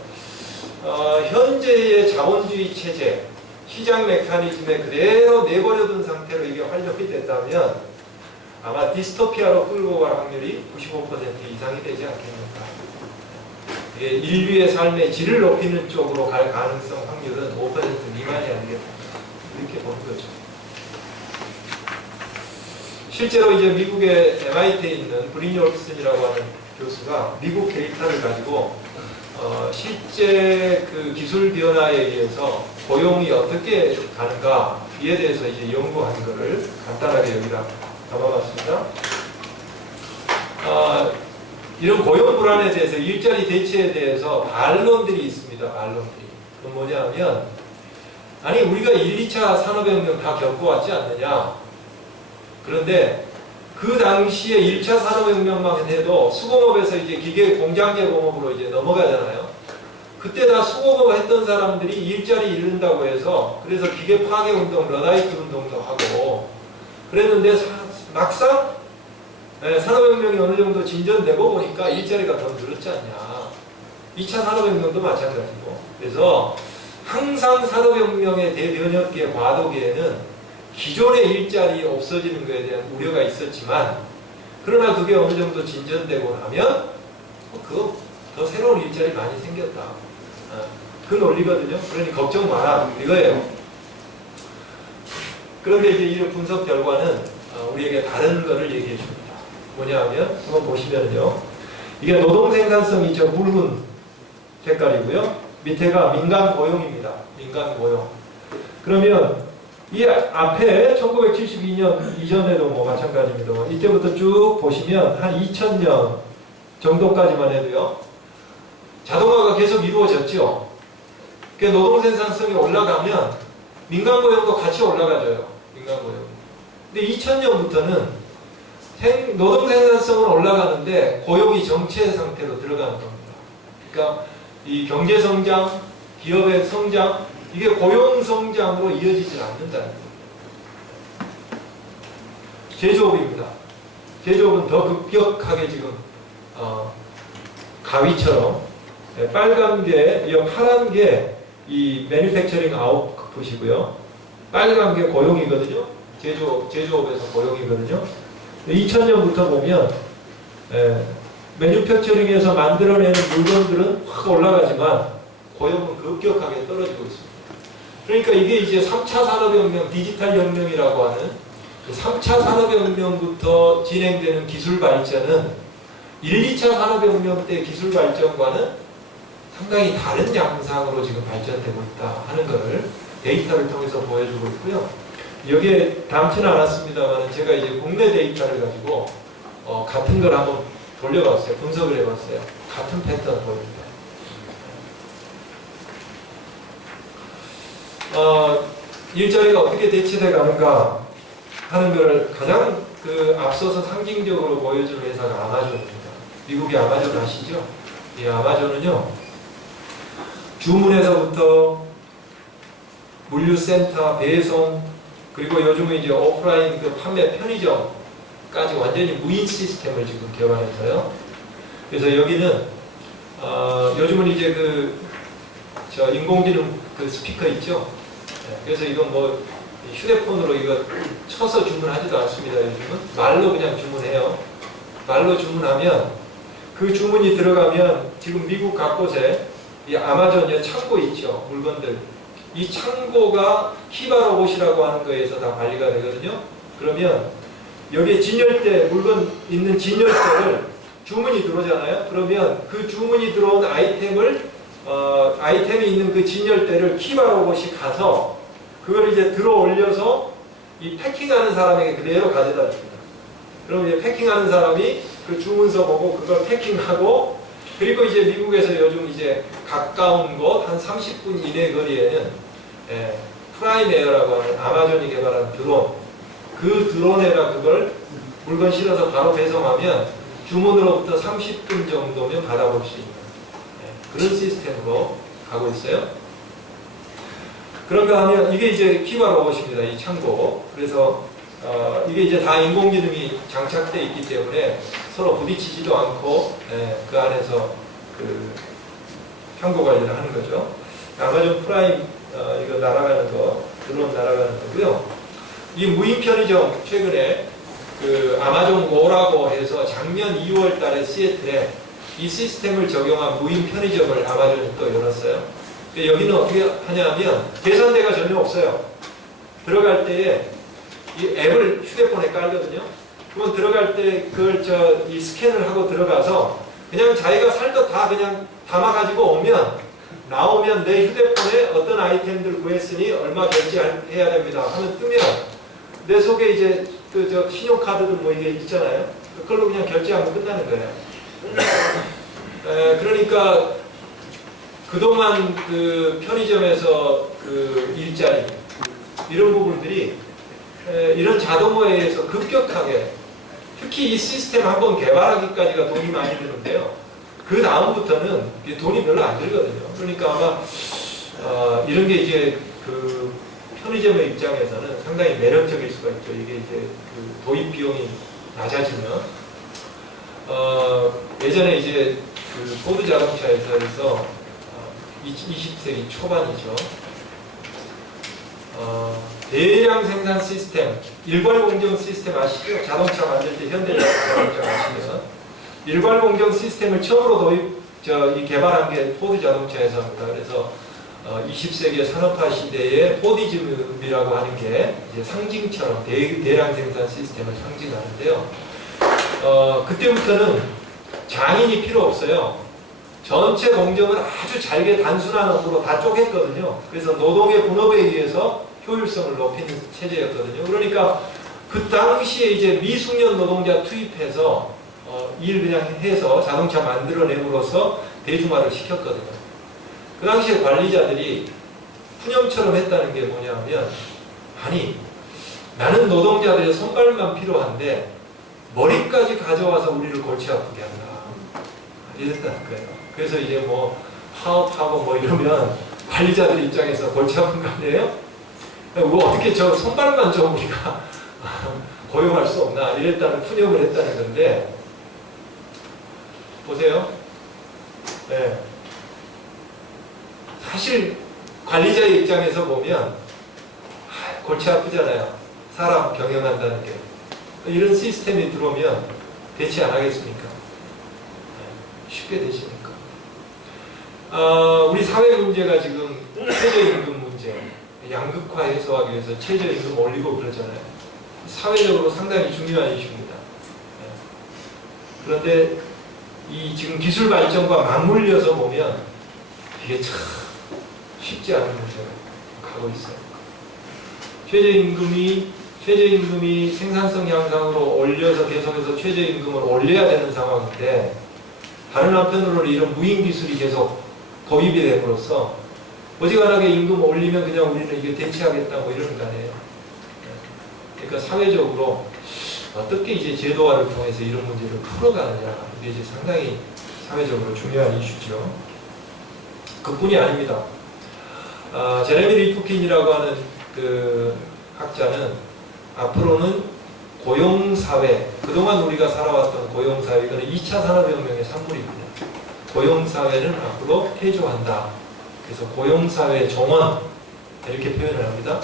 현재의 자본주의 체제, 시장 메커니즘에 그대로 내버려둔 상태로 이게 활용이 된다면 아마 디스토피아로 끌고 갈 확률이 95% 이상이 되지 않겠는가. 인류의 삶의 질을 높이는 쪽으로 갈 가능성 확률은 5% 미만이 아니겠다. 이렇게 보는 거죠. 실제로 이제 미국의 MIT에 있는 브리니 올슨이라고 하는 교수가 미국 데이터를 가지고 실제 그 기술 변화에 의해서 고용이 어떻게 가는가 이에 대해서 이제 연구한 것을 간단하게 여기다 담아봤습니다. 이런 고용 불안에 대해서 일자리 대체에 대해서 반론들이 있습니다. 반론들이. 그건 뭐냐면 아니 우리가 1, 2차 산업혁명 다 겪어왔지 않느냐. 그런데 그 당시에 1차 산업혁명만 해도 수공업에서 이제 기계 공장제 공업으로 이제 넘어가잖아요. 그때 다 수공업 했던 사람들이 일자리 잃는다고 해서 그래서 기계 파괴 운동, 러다이트 운동도 하고 그랬는데 막상 산업혁명이 어느 정도 진전되고 보니까 일자리가 더 늘었지 않냐. 2차 산업혁명도 마찬가지고. 그래서 항상 산업혁명의 대변혁기의 과도기에는 기존의 일자리 없어지는 것에 대한 우려가 있었지만 그러나 그게 어느 정도 진전되고 나면 더 새로운 일자리 많이 생겼다. 그 논리거든요. 그러니 걱정 마라. 이거예요. 그런데 이제 이 분석 결과는 우리에게 다른 거를 얘기해 줍니다. 뭐냐면 한번 보시면요. 이게 노동 생산성이죠. 붉은 색깔이고요. 밑에가 민간 고용입니다. 민간 고용. 그러면 이 앞에 1972년 이전에도 뭐 마찬가지입니다. 이때부터 쭉 보시면 한 2000년 정도까지만 해도요. 자동화가 계속 이루어졌죠. 그 노동 생산성이 올라가면 민간 고용도 같이 올라가져요. 민간 고용. 근데 2000년부터는 노동 생산성은 올라가는데 고용이 정체 상태로 들어가는 겁니다. 그러니까 이 경제 성장, 기업의 성장, 이게 고용 성장으로 이어지지 않는다는 겁니다. 제조업입니다. 제조업은 더 급격하게 지금 가위처럼 빨간 게, 파란 게 이 매니팩처링 아웃풋이고요. 빨간 게 고용이거든요. 제조업에서 고용이거든요. 2000년부터 보면 매뉴팩처링에서 만들어내는 물건들은 확 올라가지만 고용은 급격하게 떨어지고 있습니다. 그러니까 이게 이제 3차 산업혁명, 디지털 혁명이라고 하는 3차 산업혁명부터 진행되는 기술 발전은 1, 2차 산업혁명 때 기술 발전과는 상당히 다른 양상으로 지금 발전되고 있다 하는 것을 데이터를 통해서 보여주고 있고요. 여기에 담지는 않았습니다만 제가 이제 국내 데이터를 가지고 같은 걸 한번 돌려봤어요. 분석을 해봤어요. 같은 패턴 보입니다. 일자리가 어떻게 대체돼 가는가 하는 것을 가장 앞서서 상징적으로 보여준 회사가 아마존입니다. 미국의 아마존 아시죠? 이 아마존은요, 주문에서부터 물류센터, 배송, 그리고 요즘은 이제 오프라인 판매 편의점까지 완전히 무인 시스템을 지금 개발해서요. 그래서 여기는 요즘은 이제 인공지능 스피커 있죠? 그래서 이건 뭐 휴대폰으로 이거 쳐서 주문하지도 않습니다. 요즘은 말로 그냥 주문해요. 말로 주문하면 그 주문이 들어가면 지금 미국 곳곳에 이 아마존 창고 있죠. 물건들. 이 창고가 키바 로봇이라고 하는 거에서 다 관리가 되거든요. 그러면 여기에 진열대, 물건 있는 진열대를 주문이 들어오잖아요. 그러면 그 주문이 들어온 아이템이 있는 그 진열대를 키바 로봇이 가서 그걸 이제 들어 올려서 이 패킹하는 사람에게 그대로 가져다 줍니다. 그럼 이제 패킹하는 사람이 그 주문서 보고 그걸 패킹하고, 그리고 이제 미국에서 요즘 이제 가까운 곳 한 30분 이내 거리에는 프라임 에어라고 하는 아마존이 개발한 드론, 그 드론에다 그걸 물건 실어서 바로 배송하면 주문으로부터 30분 정도면 받아볼 수 있는 그런 시스템으로 가고 있어요. 그런가 하면 이게 이제 키바 로봇입니다. 이 창고. 그래서 이게 이제 다 인공지능이 장착되어 있기 때문에 서로 부딪히지도 않고 그 안에서 창고 관리를 하는 거죠. 아마존 프라임 이거 날아가는 거, 드론 날아가는 거고요. 이 무인 편의점 최근에 아마존 고라고 해서 작년 2월 달에 시애틀에 이 시스템을 적용한 무인 편의점을 아마존이 또 열었어요. 여기는 어떻게 하냐면 계산대가 전혀 없어요. 들어갈 때에 이 앱을 휴대폰에 깔거든요. 그러면 들어갈 때 그걸 이 스캔을 하고 들어가서 그냥 자기가 살 것 다 그냥 담아가지고 오면, 나오면 내 휴대폰에 어떤 아이템들 구했으니 얼마 결제해야 됩니다 하면 뜨면 내 속에 이제 신용카드들 뭐 이게 있잖아요. 그걸로 그냥 결제하면 끝나는 거예요. 그러니까 그동안 편의점에서 일자리 이런 부분들이 이런 자동화에 의해서 급격하게, 특히 이 시스템 한번 개발하기까지가 돈이 많이 드는데요. 그 다음부터는 돈이 별로 안 들거든요. 그러니까 아마 이런 게 이제 편의점의 입장에서는 상당히 매력적일 수가 있죠. 이게 이제 도입 비용이 낮아지면 예전에 이제 포드 자동차에서 20세기 초반이죠. 대량 생산 시스템, 일괄 공정 시스템 아시죠? 자동차 만들 때 현대자동차 아시면 일괄 공정 시스템을 처음으로 개발한 게 포드 자동차에서입니다. 그래서 20세기 산업화 시대에 포디즘이라고 하는 게 이제 상징처럼 대량 생산 시스템을 상징하는데요. 그때부터는 장인이 필요 없어요. 전체 공정을 아주 잘게 단순한 업무로 다 쪼갰거든요. 그래서 노동의 분업에 의해서 효율성을 높이는 체제였거든요. 그러니까 그 당시에 이제 미숙련 노동자 투입해서 일 그냥 해서 자동차 만들어냄으로써 대중화를 시켰거든요. 그 당시에 관리자들이 푸념처럼 했다는 게 뭐냐면, 아니 나는 노동자들의 손발만 필요한데 머리까지 가져와서 우리를 골치 아프게 한다 이랬다는 거예요. 그래서 이제 뭐 파업하고 뭐 이러면 관리자들 입장에서 골치 아픈 거 아니에요? 뭐 어떻게 저 손발만 좀 우리가 고용할 수 없나 이랬다는 푸념을 했다는 건데, 보세요. 네. 사실 관리자의 입장에서 보면 골치 아프잖아요. 사람 경영한다는 게. 이런 시스템이 들어오면 대체 안 하겠습니까? 쉽게 되십니까? 우리 사회 문제가 지금 최저임금 문제, 양극화 해소하기 위해서 최저임금 올리고 그러잖아요. 사회적으로 상당히 중요한 이슈입니다. 그런데 이 지금 기술 발전과 맞물려서 보면 이게 참 쉽지 않은 문제가 가고 있어요. 최저임금이 생산성 향상으로 올려서 계속해서 최저임금을 올려야 되는 상황인데, 다른 한편으로 이런 무인 기술이 계속 도입이 됨으로써 어지간하게 임금 올리면 그냥 우리는 이게 대체하겠다 뭐 이러는 거 아니에요. 그러니까 사회적으로 어떻게 이제 제도화를 통해서 이런 문제를 풀어가느냐, 이게 이제 상당히 사회적으로 중요한 이슈죠. 그뿐이 아닙니다. 제레미 리프킨이라고 하는 그 학자는 앞으로는 고용사회, 그동안 우리가 살아왔던 고용사회, 이거는 2차 산업혁명의 산물입니다. 고용사회는 앞으로 폐조한다. 그래서 고용사회 정원, 이렇게 표현을 합니다.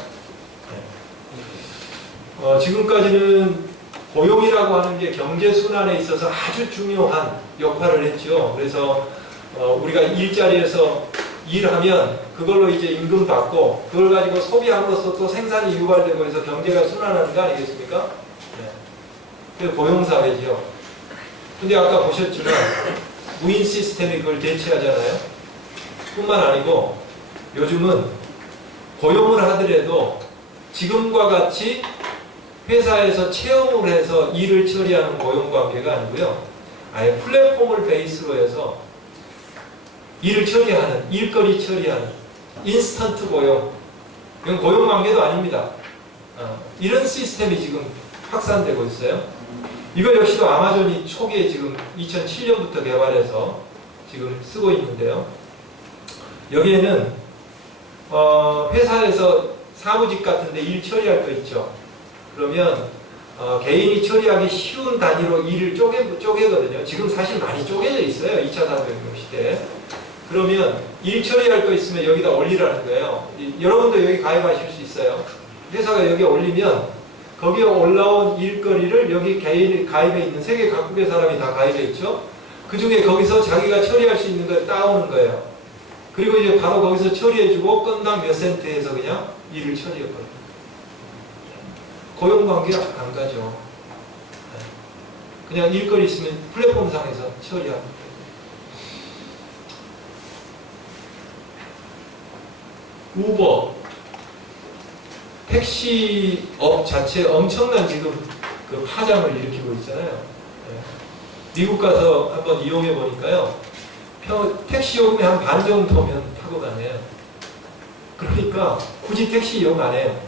지금까지는 고용이라고 하는 게 경제순환에 있어서 아주 중요한 역할을 했죠. 그래서 우리가 일자리에서 일하면 그걸로 이제 임금 받고 그걸 가지고 소비함으로써 또 생산이 유발되고 해서 경제가 순환하는 거 아니겠습니까? 그게 고용사회죠. 근데 아까 보셨지만 무인 시스템이 그걸 대체하잖아요. 뿐만 아니고 요즘은 고용을 하더라도 지금과 같이 회사에서 채용을 해서 일을 처리하는 고용관계가 아니고요. 아예 플랫폼을 베이스로 해서 일을 처리하는, 일거리 처리하는 인스턴트 고용, 이건 고용관계도 아닙니다. 이런 시스템이 지금 확산되고 있어요. 이거 역시도 아마존이 초기에 지금 2007년부터 개발해서 지금 쓰고 있는데요. 여기에는 회사에서 사무직 같은데 일 처리할 거 있죠. 그러면 개인이 처리하기 쉬운 단위로 일을 쪼개거든요. 지금 사실 많이 쪼개져 있어요. 2차 산업혁명 시대에. 그러면 일 처리할 거 있으면 여기다 올리라는 거예요. 여러분도 여기 가입하실 수 있어요. 회사가 여기 올리면 거기에 올라온 일거리를 여기 개인이 가입해 있는 세계 각국의 사람이 다 가입해 있죠. 그 중에 거기서 자기가 처리할 수 있는 걸 따오는 거예요. 그리고 이제 바로 거기서 처리해주고 건당 몇 센트에서 그냥 일을 처리해버려요. 고용관계 안 가죠. 그냥 일거리 있으면 플랫폼상에서 처리합니다. 우버, 택시업 자체 엄청난 지금 그 파장을 일으키고 있잖아요. 미국 가서 한번 이용해 보니까요. 택시 요금이 한 반 정도면 타고 가네요. 그러니까 굳이 택시 이용 안 해요.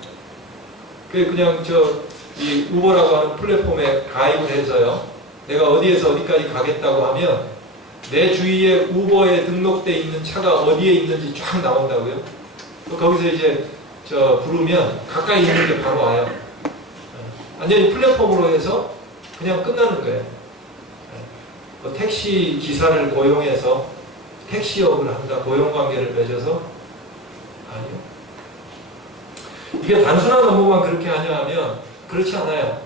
그냥 이 우버라고 하는 플랫폼에 가입을 해서요. 내가 어디에서 어디까지 가겠다고 하면 내 주위에 우버에 등록되어 있는 차가 어디에 있는지 쫙 나온다고요. 거기서 이제 부르면 가까이 있는 게 바로 와요. 완전히 플랫폼으로 해서 그냥 끝나는 거예요. 택시 기사를 고용해서 택시업을 한다, 고용관계를 맺어서? 아니요. 이게 단순한 업무만 그렇게 하냐 하면 그렇지 않아요.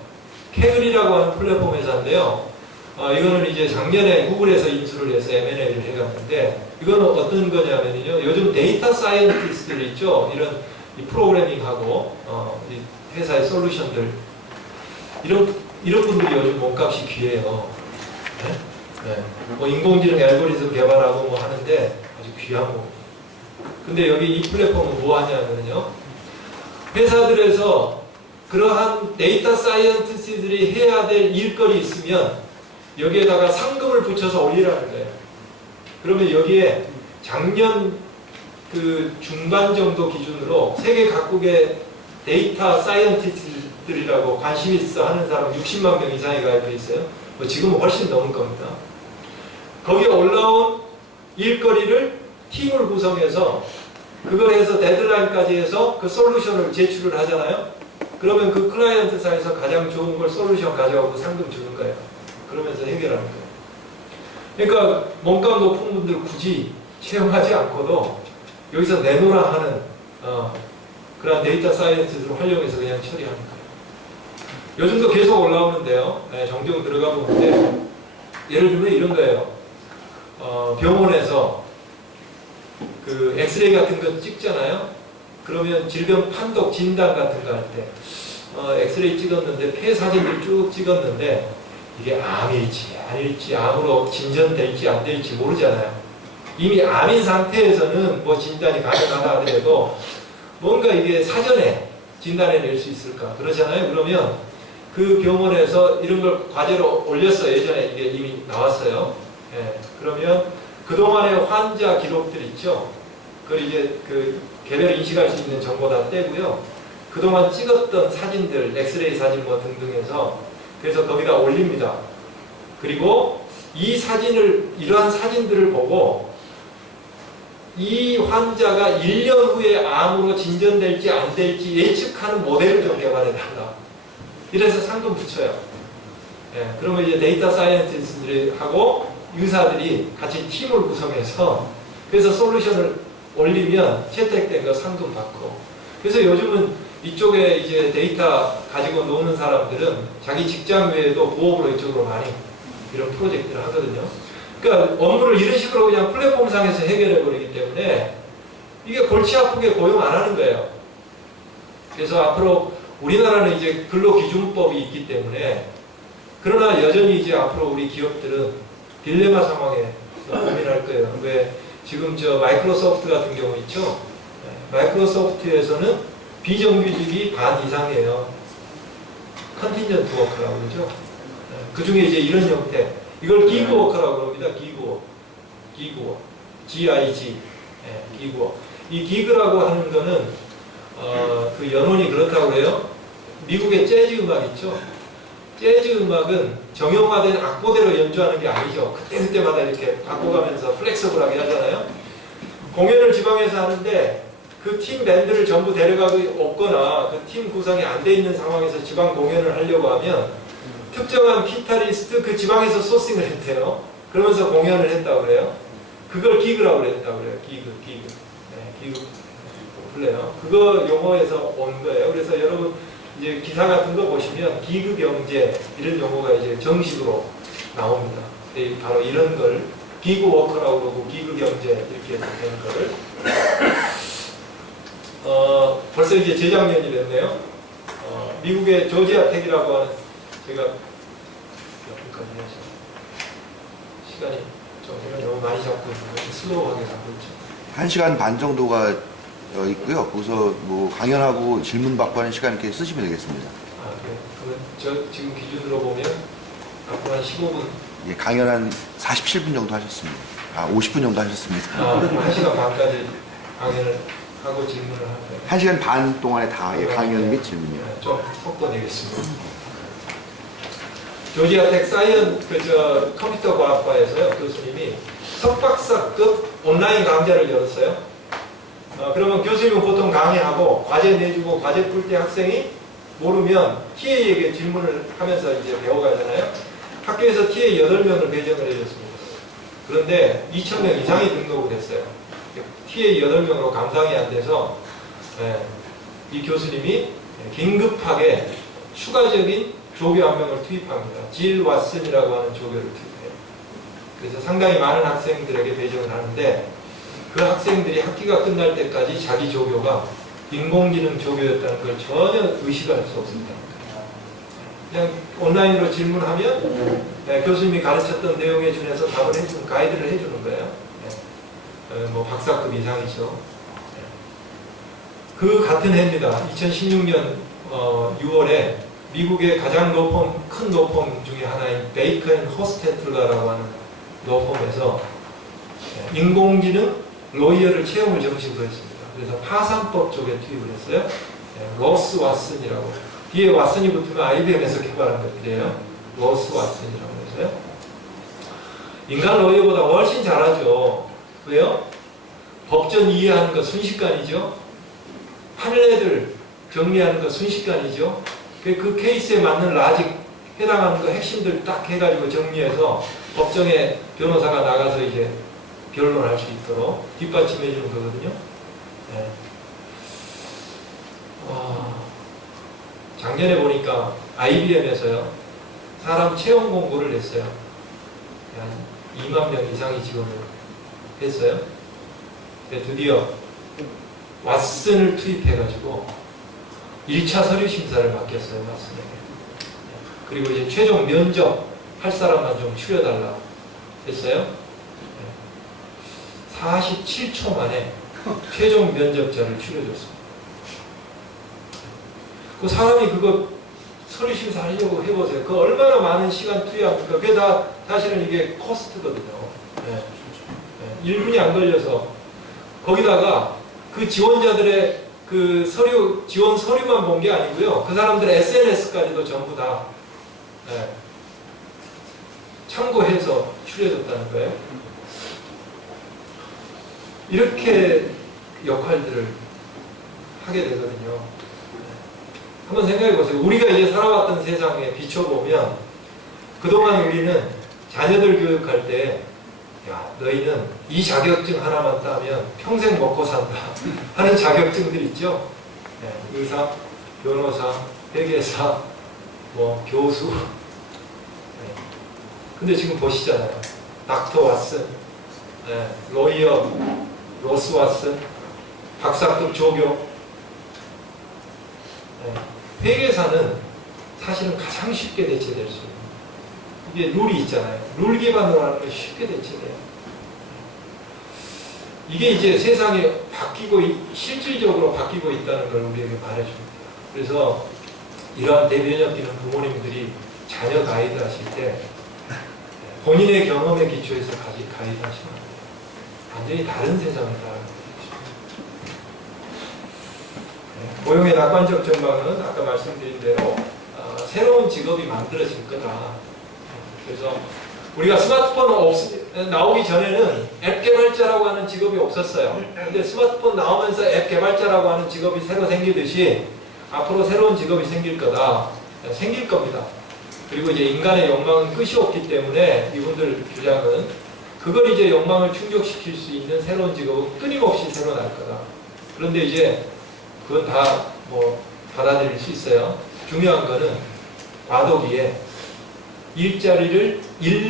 캐글이라고 하는 플랫폼 회사인데요. 이거는 이제 작년에 구글에서 인수를 해서 M&A를 해갔는데, 이거는 어떤 거냐면요. 요즘 데이터 사이언티스트들 있죠. 이런 이 프로그래밍하고 이 회사의 솔루션들, 이런 분들이 요즘 몸값이 귀해요. 네? 네. 뭐 인공지능 알고리즘 개발하고 뭐 하는데 아주 귀한 거. 근데 여기 이 플랫폼은 뭐 하냐면요. 회사들에서 그러한 데이터 사이언티스트들이 해야 될 일거리 있으면 여기에다가 상금을 붙여서 올리라는 거예요. 그러면 여기에 작년 그 중반 정도 기준으로 세계 각국의 데이터 사이언티스트들이라고 관심 있어 하는 사람 60만 명 이상이 가입해 있어요. 뭐 지금은 훨씬 넘을 겁니다. 거기에 올라온 일거리를 팀을 구성해서 그걸 해서 데드라인까지 해서 그 솔루션을 제출을 하잖아요. 그러면 그 클라이언트사에서 가장 좋은 걸 솔루션 가져가고 상금 주는 거예요. 그러면서 해결하는 거예요. 그러니까 몸값 높은 분들 굳이 채용하지 않고도 여기서 내놓으라 하는 그런 데이터 사이언스를 활용해서 그냥 처리하는 거예요. 요즘도 계속 올라오는데요. 네, 종종 들어가 보는데 예를 들면 이런 거예요. 병원에서 그 엑스레이 같은 거 찍잖아요. 그러면 질병 판독 진단 같은 거 할 때 엑스레이 찍었는데 폐 사진을 쭉 찍었는데 이게 암일지 아닐지 암으로 진전될지 안 될지 모르잖아요. 이미 암인 상태에서는 뭐 진단이 가능하다 하더라도 뭔가 이게 사전에 진단해낼 수 있을까 그러잖아요. 그러면 그 병원에서 이런 걸 과제로 올렸어요. 예전에 이게 이미 나왔어요. 예, 그러면 그동안의 환자 기록들 있죠. 그걸 이제 그 개별 인식할 수 있는 정보 다 떼고요. 그동안 찍었던 사진들, 엑스레이 사진 뭐 등등해서 그래서 거기다 올립니다. 그리고 이 사진을, 이러한 사진들을 보고 이 환자가 1년 후에 암으로 진전될지 안 될지 예측하는 모델을 좀 개발해달라. 이래서 상금 붙여요. 예, 그러면 이제 데이터 사이언티스트들하고 의사들이 같이 팀을 구성해서 그래서 솔루션을 올리면 채택된 거 상금 받고. 그래서 요즘은 이쪽에 이제 데이터 가지고 노는 사람들은 자기 직장 외에도 부업으로 이쪽으로 많이 이런 프로젝트를 하거든요. 그러니까 업무를 이런 식으로 그냥 플랫폼상에서 해결해 버리기 때문에 이게 골치 아프게 고용 안 하는 거예요. 그래서 앞으로 우리나라는 이제 근로기준법이 있기 때문에 그러나 여전히 이제 앞으로 우리 기업들은 딜레마 상황에 고민할 거예요. 왜 지금 저 마이크로소프트 같은 경우 있죠. 마이크로소프트에서는 비정규직이 반 이상이에요. 컨틴전트 워커라고 그러죠. 그 중에 이제 이런 형태, 이걸 기그 워커라고 합니다. 기그워, G-I-G, 기그워. 이 기그라고 하는 거는 그 연원이 그렇다고 해요. 미국의 재즈 음악 있죠. 재즈 음악은 정형화된 악보대로 연주하는 게 아니죠. 그때마다 이렇게 바꿔가면서 플렉서블하게 하잖아요. 공연을 지방에서 하는데 그 팀 밴드를 전부 데려가고 없거나 그 팀 구성이 안 돼 있는 상황에서 지방 공연을 하려고 하면 특정한 기타리스트 그 지방에서 소싱을 했대요. 그러면서 공연을 했다고 그래요. 그걸 기그라고 그랬다고 그래요. 기그. 네, 기그 플레이어. 그거 용어에서 온 거예요. 그래서 여러분 이제 기사 같은 거 보시면 기그 경제 이런 용어가 이제 정식으로 나옵니다. 바로 이런 걸 기그 워커라고 그러고 기그 경제 이렇게 되는 거를 벌써 이제 재작년이 됐네요. 미국의 조지아 텍이라고 하는 제가 여기까지 해서 시간이 좀 너무 많이 잡고 있는데 슬로우하게 잡고 있죠. 1시간 반 정도가 있고요. 거기서 뭐 강연하고 질문 받고 하는 시간 이렇게 쓰시면 되겠습니다. 아, 그래. 그러면 저 지금 기준으로 보면 앞으로 한 15분. 예, 강연 한 47분 정도 하셨습니다. 50분 정도 하셨습니다. 1시간 반까지 강연을 하고 질문을 하고요. 1시간 반 동안에 다 강연 및 질문이요. 좀 섞어내겠습니다. 조지아 텍 컴퓨터 과학과에서요, 교수님이 석박사급 온라인 강좌를 열었어요. 그러면 교수님은 보통 강의하고 과제 내주고 과제 풀 때 학생이 모르면 TA에게 질문을 하면서 이제 배워가잖아요. 학교에서 TA 8명을 배정을 해줬습니다. 그런데 2,000명 이상이 등록을 했어요. TA 8명으로 감당이 안 돼서 이 교수님이 긴급하게 추가적인 조교 한 명을 투입합니다. 질 왓슨이라고 하는 조교를 투입해요. 그래서 상당히 많은 학생들에게 배정을 하는데 그 학생들이 학기가 끝날 때까지 자기 조교가 인공지능 조교였다는 걸 전혀 의식할 수 없습니다. 그냥 온라인으로 질문하면 교수님이 가르쳤던 내용에 준해서 답을 해주는, 가이드를 해주는 거예요. 뭐 박사급 이상이죠. 그 같은 해입니다. 2016년 6월에 미국의 가장 큰 로펌 중에 하나인 베이컨 호스테틀러라고 하는 로펌에서 인공지능 로이어를 채용을 정식으로 했습니다. 그래서 파산법 쪽에 투입을 했어요. 로스 왓슨이라고. 뒤에 왓슨이 붙으면 IBM에서 개발한 것들이에요. 로스 왓슨이라고 해서요. 인간 로이어보다 훨씬 잘하죠. 왜요? 법전 이해하는 거 순식간이죠. 판례들 정리하는 거 순식간이죠. 그 케이스에 맞는 라직 해당하는 거 핵심들 딱 해가지고 정리해서 법정에 변호사가 나가서 이제 변론할 수 있도록 뒷받침해 주는 거거든요. 작년에 보니까 IBM에서요 사람 채용 공고를 냈어요. 한 2만 명 이상이 지원을 했어요. 근데 드디어 왓슨을 투입해가지고 1차 서류 심사를 맡겼어요. 왓슨에게. 그리고 이제 최종 면접 할 사람만 좀 추려달라 했어요. 47초 만에 최종 면접자를 추려줬습니다. 그 사람이 그거 서류 심사하려고 해보세요. 그 얼마나 많은 시간 투여합니까? 그게 다 사실은 이게 코스트거든요. 1분이 안 걸려서 거기다가 그 지원자들의 그 서류 지원 서류만 본 게 아니고요. 그 사람들의 SNS까지도 전부 다 참고해서 추려졌다는 거예요. 이렇게 역할들을 하게 되거든요. 한번 생각해 보세요. 우리가 이제 살아왔던 세상에 비춰보면 그동안 우리는 자녀들 교육할 때 야, 너희는 이 자격증 하나만 따면 평생 먹고 산다 하는 자격증들 있죠. 의사, 변호사, 회계사, 뭐 교수. 근데 지금 보시잖아요. 닥터 왓슨, 로이어, 로스 왓슨, 박사급 조교. 회계사는 사실은 가장 쉽게 대체될 수 있는 이게 룰이 있잖아요. 룰 기반으로 하는 게 쉽게 대체돼요. 이게 이제 세상이 바뀌고 실질적으로 바뀌고 있다는 걸 우리에게 말해줍니다. 그래서 이러한 대변력 있는 부모님들이 자녀 가이드 하실 때 본인의 경험에 기초해서 가이드 하시면 안 돼요. 완전히 다른 세상을 살아가고 고용의 낙관적 전망은 아까 말씀드린 대로 새로운 직업이 만들어질 거다. 그래서 우리가 스마트폰 나오기 전에는 앱 개발자라고 하는 직업이 없었어요. 근데 스마트폰 나오면서 앱 개발자라고 하는 직업이 새로 생기듯이 앞으로 새로운 직업이 생길 거다. 생길 겁니다. 그리고 이제 인간의 욕망은 끝이 없기 때문에 이분들 주장은 그걸 이제 욕망을 충족시킬 수 있는 새로운 직업은 끊임없이 새로 날 거다. 그런데 이제 그건 다 뭐 받아들일 수 있어요. 중요한 거는 과도기에 일자리를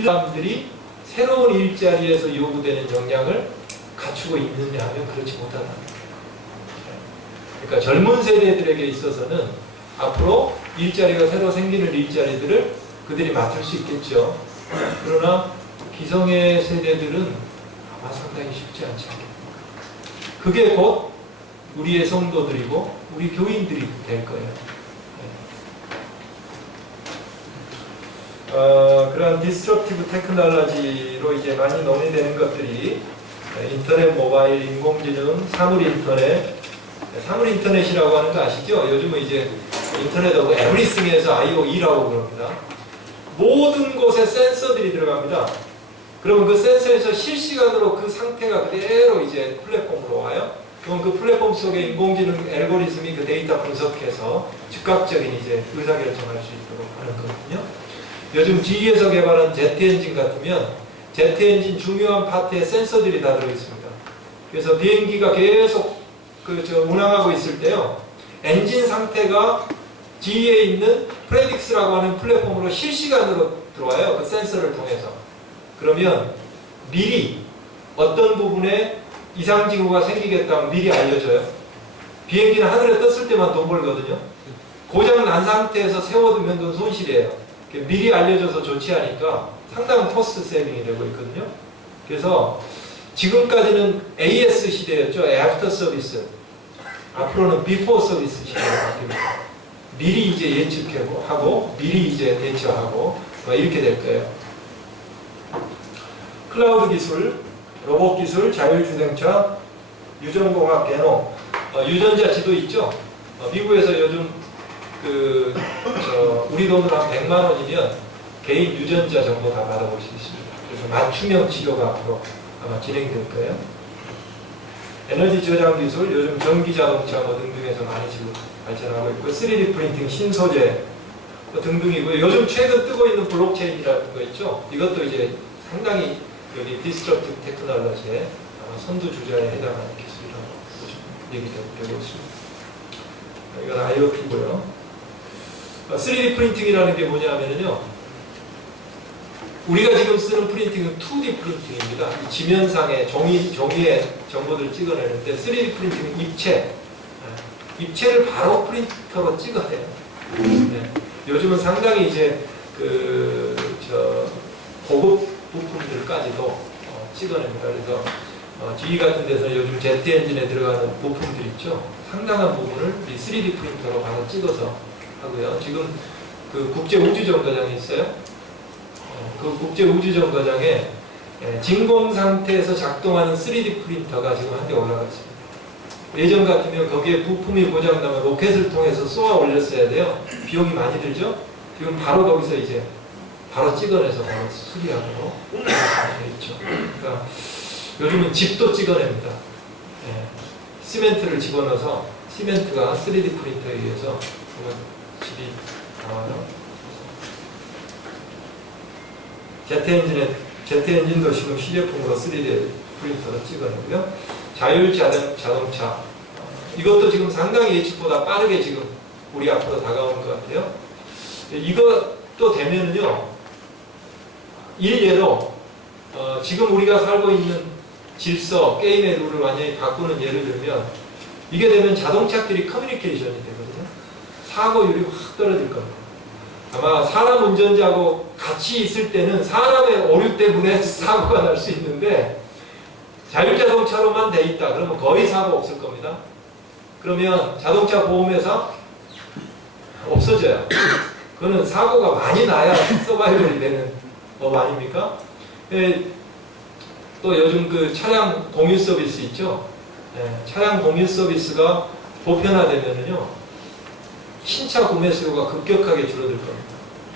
사람들이 새로운 일자리에서 요구되는 역량을 갖추고 있느냐 하면 그렇지 못하다. 그러니까 젊은 세대들에게 있어서는 앞으로 일자리가 새로 생기는 일자리들을 그들이 맡을 수 있겠죠. 그러나 기성의 세대들은 아마 상당히 쉽지 않지 않겠습니까? 그게 곧 우리의 성도들이고 우리 교인들이 될 거예요. 그런 디스트럭티브 테크놀로지로 이제 많이 논의되는 것들이 인터넷, 모바일, 인공지능, 사물인터넷이라고 하는 거 아시죠? 요즘은 이제 인터넷하고 에브리싱에서 IoE라고 그럽니다. 모든 곳에 센서들이 들어갑니다. 그러면 그 센서에서 실시간으로 그 상태가 그대로 이제 플랫폼으로 와요. 그럼 그 플랫폼 속에 인공지능 알고리즘이 그 데이터 분석해서 즉각적인 이제 의사결정할 수 있도록 하는 거거든요. 요즘 GE에서 개발한 제트엔진 같으면 제트엔진 중요한 파트에 센서들이 다 들어있습니다. 그래서 비행기가 계속 운항하고 있을 때요. 엔진 상태가 GE에 있는 프레딕스라고 하는 플랫폼으로 실시간으로 들어와요. 그 센서를 통해서. 그러면 미리 어떤 부분에 이상징후가 생기겠다면 미리 알려줘요. 비행기는 하늘에 떴을 때만 돈 벌거든요. 고장 난 상태에서 세워두면 그건 손실이에요. 미리 알려줘서 조치하니까 상당한 코스트 세이빙이 되고 있거든요. 그래서 지금까지는 AS 시대였죠. 애프터 서비스. 앞으로는 비포 서비스 시대가 바뀝니다. 미리 이제 예측하고 미리 이제 대처하고 이렇게 될 거예요. 클라우드 기술, 로봇 기술, 자율주행차, 유전공학 개노, 유전자 지도 있죠. 미국에서 요즘 우리 돈으로 한 100만 원이면 개인 유전자 정보 다 받아볼 수 있습니다. 그래서 맞춤형 치료가 앞으로 아마 진행될 거예요. 에너지 저장 기술, 요즘 전기 자동차 등등에서 많이 지금 발전하고 있고, 3D 프린팅, 신소재 등등이고, 요즘 최근 뜨고 있는 블록체인이라는 거 있죠. 이것도 이제 상당히 여기 디스트럭티브 테크놀로지의 선두 주자에 해당하는 기술이라고 얘기되고 있습니다. 이건 IoT고요. 3D 프린팅이라는 게 뭐냐면요. 우리가 지금 쓰는 프린팅은 2D 프린팅입니다. 이 지면상에 종이에 정보들을 찍어내는데 3D 프린팅은 입체를 바로 프린터로 찍어내요. 네. 요즘은 상당히 이제 고급 부품들까지도 찍어냅니다. 그래서 GE 같은 데서 요즘 제트 엔진에 들어가는 부품들 있죠. 상당한 부분을 이 3D 프린터로 바로 찍어서 하고요. 지금 그 국제 우주정거장이 있어요. 그 국제 우주정거장에 진공 상태에서 작동하는 3D 프린터가 지금 한 대 올라가 있습니다. 예전 같으면 거기에 부품이 고장나면 로켓을 통해서 쏘아 올렸어야 돼요. 비용이 많이 들죠? 지금 바로 거기서 이제 바로 찍어내서 바로 수리하고 되어 있죠. 그러니까 요즘은 집도 찍어냅니다. 시멘트를 집어넣어서 시멘트가 3D 프린터에 의해서 집이 나와요. 제트 엔진도 지금 시제품으로 3D 프린터로 찍어내고요. 자율자동차 이것도 지금 상당히 예측보다 빠르게 지금 우리 앞으로 다가오는 것 같아요. 이것도 되면은요, 일례로 지금 우리가 살고 있는 질서, 게임의 룰을 완전히 바꾸는 예를 들면 이게 되면 자동차끼리 커뮤니케이션이 되거든요. 사고율이 확 떨어질 겁니다. 아마 사람 운전자하고 같이 있을 때는 사람의 오류 때문에 사고가 날 수 있는데 자율자동차로만 돼 있다. 그러면 거의 사고 없을 겁니다. 그러면 자동차 보험회사 없어져요. 그거는 사고가 많이 나야 서바이벌이 되는 법 아닙니까? 또 요즘 그 차량 공유 서비스 있죠? 차량 공유 서비스가 보편화되면은요, 신차 구매 수요가 급격하게 줄어들 겁니다.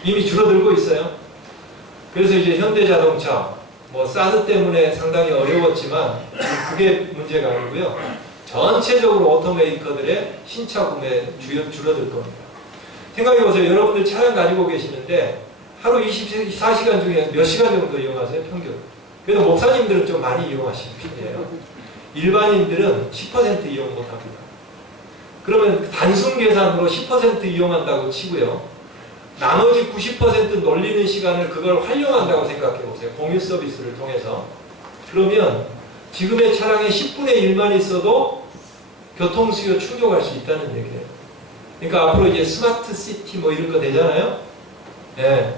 이미 줄어들고 있어요. 그래서 이제 현대자동차, 사드 때문에 상당히 어려웠지만 그게 문제가 아니고요. 전체적으로 오토메이커들의 신차 구매 줄어들 겁니다. 생각해보세요. 여러분들 차량 가지고 계시는데 하루 24시간 중에 몇 시간 정도 이용하세요? 평균. 그래서 목사님들은 좀 많이 이용하시는 편이에요. 일반인들은 10% 이용 못합니다. 그러면 단순 계산으로 10% 이용한다고 치고요. 나머지 90% 놀리는 시간을 그걸 활용한다고 생각해 보세요. 공유 서비스를 통해서. 그러면 지금의 차량의 10분의 1만 있어도 교통수요 충족할 수 있다는 얘기예요. 그러니까 앞으로 이제 스마트 시티 이런 거 되잖아요.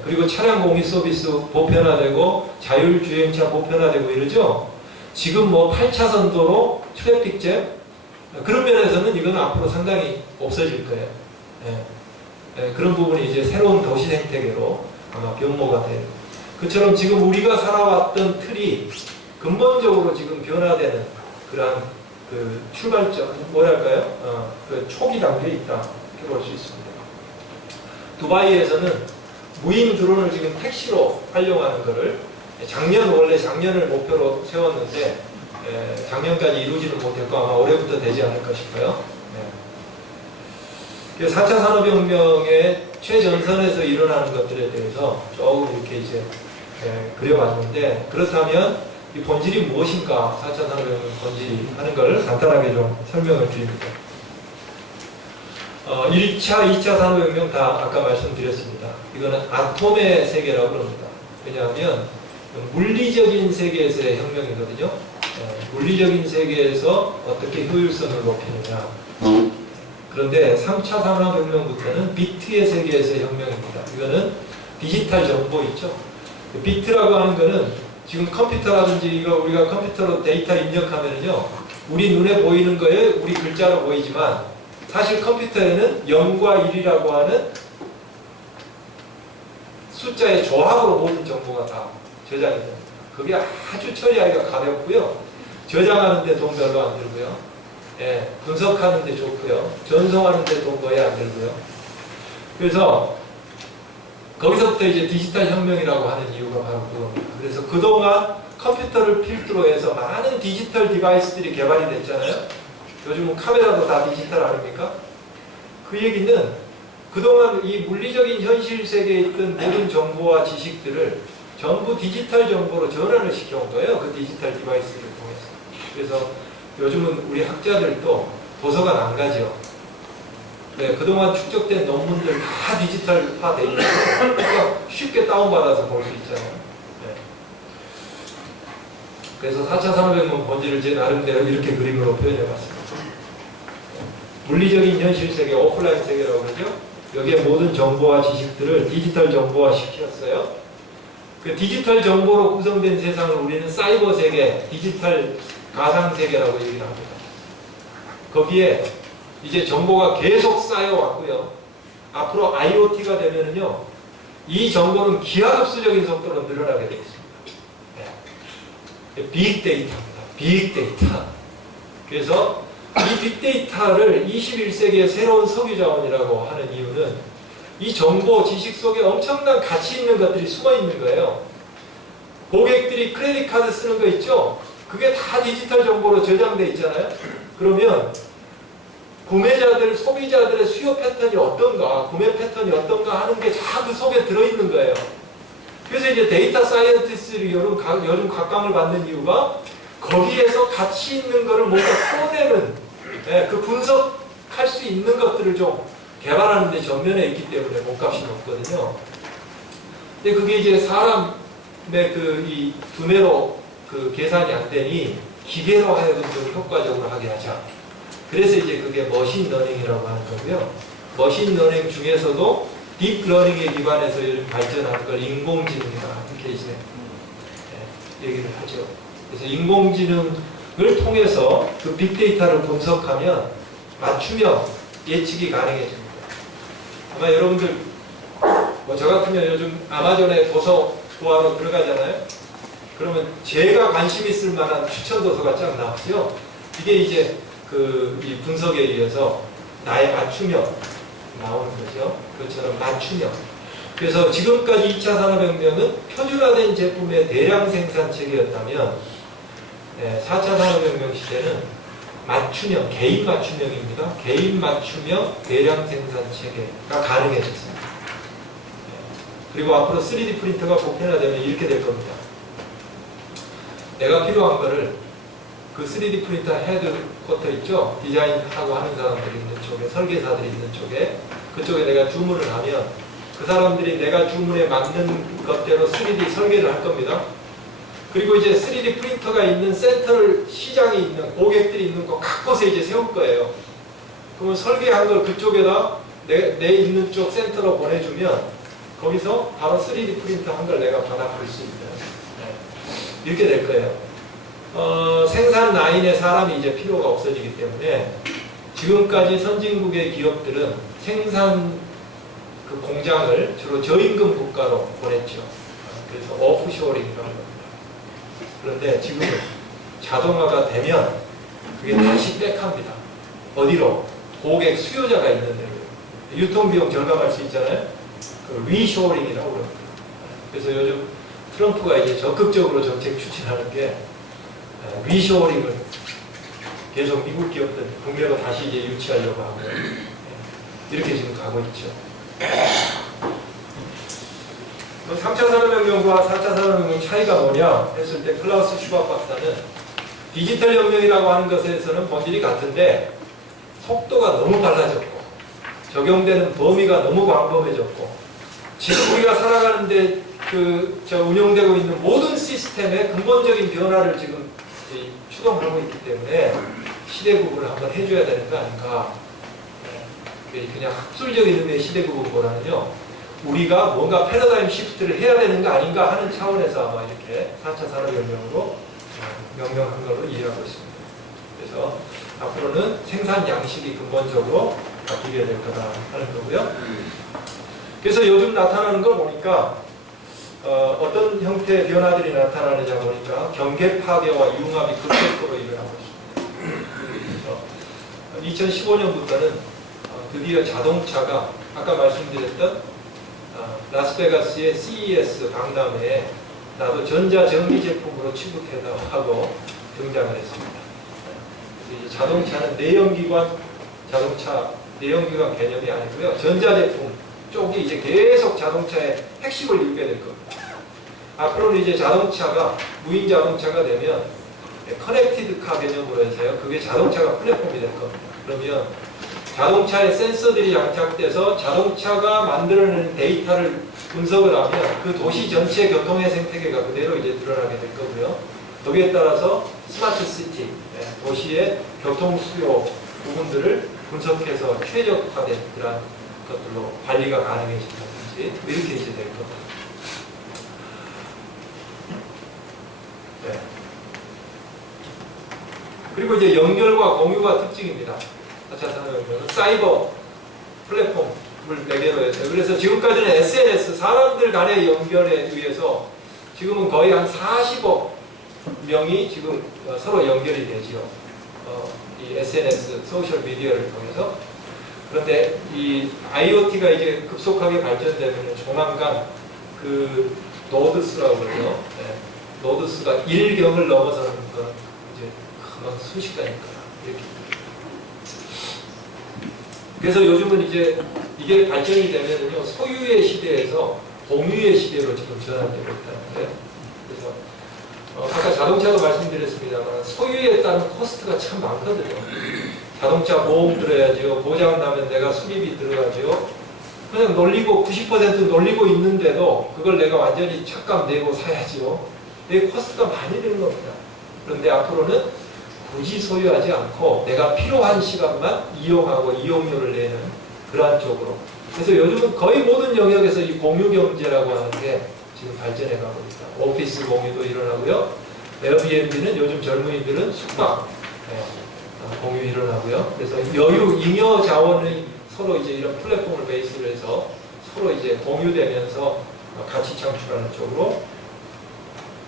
그리고 차량 공유 서비스 보편화되고 자율주행차 보편화되고 이러죠. 지금 8차선 도로 트래픽잼 그런 면에서는 이건 앞으로 상당히 없어질 거예요. 그런 부분이 이제 새로운 도시 생태계로 아마 변모가 돼요. 그처럼 지금 우리가 살아왔던 틀이 근본적으로 지금 변화되는 그러한 그 출발점, 뭐랄까요? 그 초기 단계에 있다. 이렇게 볼 수 있습니다. 두바이에서는 무인 드론을 지금 택시로 활용하는 것을 원래 작년을 목표로 세웠는데 작년까지 이루지는 못했고 아마 올해부터 되지 않을까 싶어요. 4차 산업혁명의 최전선에서 일어나는 것들에 대해서 조금 이렇게 이제 그려봤는데, 그렇다면 이 본질이 무엇인가, 4차 산업혁명 본질이 하는 걸 간단하게 좀 설명을 드립니다. 1차, 2차 산업혁명 다 아까 말씀드렸습니다. 이거는 아톰의 세계라고 그럽니다. 왜냐하면 물리적인 세계에서의 혁명이거든요. 물리적인 세계에서 어떻게 효율성을 높이느냐. 그런데 3차 산업혁명부터는 비트의 세계에서의 혁명입니다. 이거는 디지털 정보 있죠. 비트라고 하는 거는 지금 컴퓨터라든지 이거 우리가 컴퓨터로 데이터 입력하면은요, 우리 눈에 보이는 거에 우리 글자로 보이지만 사실 컴퓨터에는 0과 1이라고 하는 숫자의 조합으로 모든 정보가 다 저장이 됩니다. 그게 아주 처리하기가 가볍고요. 저장하는데 돈 별로 안 들고요. 분석하는데 좋고요. 전송하는데 돈 거의 안 들고요. 그래서 거기서부터 이제 디지털 혁명이라고 하는 이유가 바로 그겁니다. 그래서 그동안 컴퓨터를 필두로 해서 많은 디지털 디바이스들이 개발이 됐잖아요. 요즘은 카메라도 다 디지털 아닙니까? 그 얘기는 그동안 이 물리적인 현실 세계에 있던 모든 정보와 지식들을 전부 디지털 정보로 전환을 시켜온 거예요. 그 디지털 디바이스를 통해서. 그래서 요즘은 우리 학자들도 도서관 안 가죠. 네, 그동안 축적된 논문들 다 디지털화 돼 있는 그러니까 쉽게 다운받아서 볼 수 있잖아요. 네. 그래서 4차 산업혁명 본질을 제 나름대로 이렇게 그림으로 표현해봤습니다. 물리적인 현실 세계, 오프라인 세계라고 그러죠. 여기에 모든 정보와 지식들을 디지털 정보화 시켰어요. 그 디지털 정보로 구성된 세상을 우리는 사이버 세계, 디지털 가상 세계라고 얘기를 합니다. 거기에 이제 정보가 계속 쌓여왔고요. 앞으로 IoT가 되면은요, 이 정보는 기하급수적인 속도로 늘어나게 되어 있습니다. 네. 빅데이터입니다. 빅데이터. 그래서 이 빅데이터를 21세기의 새로운 석유자원이라고 하는 이유는 이 정보, 지식 속에 엄청난 가치 있는 것들이 숨어 있는 거예요. 고객들이 크레딧 카드 쓰는 거 있죠? 그게 다 디지털 정보로 저장돼 있잖아요. 그러면 구매자들, 소비자들의 수요 패턴이 어떤가, 구매 패턴이 어떤가 하는 게 다 그 속에 들어있는 거예요. 그래서 이제 데이터 사이언티스트들이 요즘 각광을 받는 이유가 거기에서 가치 있는 거를 뭔가 풀어내는 그 분석할 수 있는 것들을 좀 개발하는 데 전면에 있기 때문에 몸값이 높거든요. 근데 그게 이제 사람의 이 두뇌로 그 계산이 안 되니 기계로 하여금 좀 효과적으로 하게 하자. 그래서 이제 그게 머신러닝이라고 하는 거고요. 머신러닝 중에서도 딥러닝에 기반해서 요즘 발전하는 걸 인공지능이다. 이렇게 이제 얘기를 하죠. 그래서 인공지능을 통해서 그 빅데이터를 분석하면 맞춤형 예측이 가능해집니다. 아마 여러분들 저 같으면 요즘 아마존에 도서 구하러 들어가잖아요. 그러면 제가 관심 있을 만한 추천 도서가 쫙 나오죠. 이게 이제 이 분석에 의해서 나의 맞춤형 나오는 거죠. 그것처럼 맞춤형. 그래서 지금까지 2차 산업혁명은 표준화된 제품의 대량 생산 체계였다면 4차 산업혁명 시대는 맞춤형, 개인 맞춤형입니다. 개인 맞춤형 대량 생산 체계가 가능해졌습니다. 그리고 앞으로 3D 프린터가 보편화되면 이렇게 될 겁니다. 내가 필요한 거를 그 3D 프린터 헤드쿼터 있죠? 디자인하고 하는 사람들이 있는 쪽에, 설계사들이 있는 쪽에, 그쪽에 내가 주문을 하면 그 사람들이 내가 주문에 맞는 것대로 3D 설계를 할 겁니다. 그리고 이제 3D 프린터가 있는 센터를, 시장이 있는, 고객들이 있는 곳 각 곳에 이제 세울 거예요. 그러면 설계한 걸 그쪽에다 내 있는 쪽 센터로 보내주면 거기서 바로 3D 프린터 한 걸 내가 받아볼 수 있는 이렇게 될 거예요. 생산 라인에 사람이 이제 필요가 없어지기 때문에 지금까지 선진국의 기업들은 생산 그 공장을 주로 저임금 국가로 보냈죠. 그래서 오프쇼링이라고 합니다. 그런데 지금은 자동화가 되면 그게 다시 백합니다. 어디로? 고객 수요자가 있는 데로. 유통비용 절감할 수 있잖아요. 그 리쇼링이라고 합니다. 그래서 요즘 트럼프가 이제 적극적으로 정책 추진하는 게 리쇼링을 계속 미국 기업들 국내로 다시 이제 유치하려고 하고 이렇게 지금 가고 있죠. 3차 산업혁명과 4차 산업혁명 차이가 뭐냐 했을 때 클라우스 슈밥 박사는 디지털 혁명이라고 하는 것에서는 본질이 같은데 속도가 너무 빨라졌고 적용되는 범위가 너무 광범해졌고 지금 우리가 살아가는데 운영되고 있는 모든 시스템의 근본적인 변화를 지금 추동하고 있기 때문에 시대구분을 한번 해줘야 되는 거 아닌가. 그냥 학술적인 의미의 시대구분보다는요, 우리가 뭔가 패러다임 시프트를 해야 되는 거 아닌가 하는 차원에서 아마 이렇게 4차 산업혁명으로 명명한 걸로 이해하고 있습니다. 그래서 앞으로는 생산 양식이 근본적으로 바뀌게 될 거다 하는 거고요. 그래서 요즘 나타나는 걸 보니까 어떤 형태의 변화들이 나타나느냐 보니까 경계 파괴와 융합이 급속도로 일어나고 있습니다. 2015년부터는 드디어 자동차가 아까 말씀드렸던 라스베가스의 CES 박람회에 나도 전자전기 제품으로 취급해달라고 등장을 했습니다. 그래서 자동차는 내연기관 자동차 내연기관 개념이 아니고요. 전자제품 쪽이 이제 계속 자동차의 핵심을 이루게 될 겁니다. 앞으로는 이제 자동차가 무인 자동차가 되면 커넥티드 카 개념으로 해서요. 그게 자동차가 플랫폼이 될 겁니다. 그러면 자동차에 센서들이 장착돼서 자동차가 만들어내는 데이터를 분석을 하면 그 도시 전체 교통의 생태계가 그대로 이제 드러나게 될 거고요. 거기에 따라서 스마트 시티, 도시의 교통 수요 부분들을 분석해서 최적화된 그런 것들로 관리가 가능해진다든지 이렇게 이제 될 겁니다. 네. 그리고 이제 연결과 공유가 특징입니다. 4차 산업혁명은 사이버 플랫폼을 매개로 해서 그래서 지금까지는 SNS 사람들 간의 연결에 의해서 지금은 거의 한 40억 명이 지금 서로 연결이 되지요. 이 SNS 소셜 미디어를 통해서. 그런데 이 IoT가 이제 급속하게 발전되면 조만간 그 노드스라고 그러죠. 네. 노드스가 1경을 넘어서는 건 이제 금방 순식간일 거다. 이렇게. 그래서 요즘은 이제 이게 발전이 되면요 소유의 시대에서 공유의 시대로 지금 전환되고 있다는 거예요. 그래서 아까 자동차도 말씀드렸습니다만 소유에 따른 코스트가 참 많거든요. 자동차 보험 들어야죠. 고장 나면 내가 수리비 들어가죠. 그냥 놀리고 90% 놀리고 있는데도 그걸 내가 완전히 착감 내고 사야죠. 이게 코스트가 많이 드는 겁니다. 그런데 앞으로는 굳이 소유하지 않고 내가 필요한 시간만 이용하고 이용료를 내는 그러한 쪽으로. 그래서 요즘은 거의 모든 영역에서 이 공유 경제라고 하는 게 지금 발전해 가고 있다. 오피스 공유도 일어나고요. 에어비앤비는 요즘 젊은이들은 숙박 공유 일어나고요. 그래서 여유, 잉여 자원의 서로 이제 이런 플랫폼을 베이스로 해서 서로 이제 공유되면서 가치 창출하는 쪽으로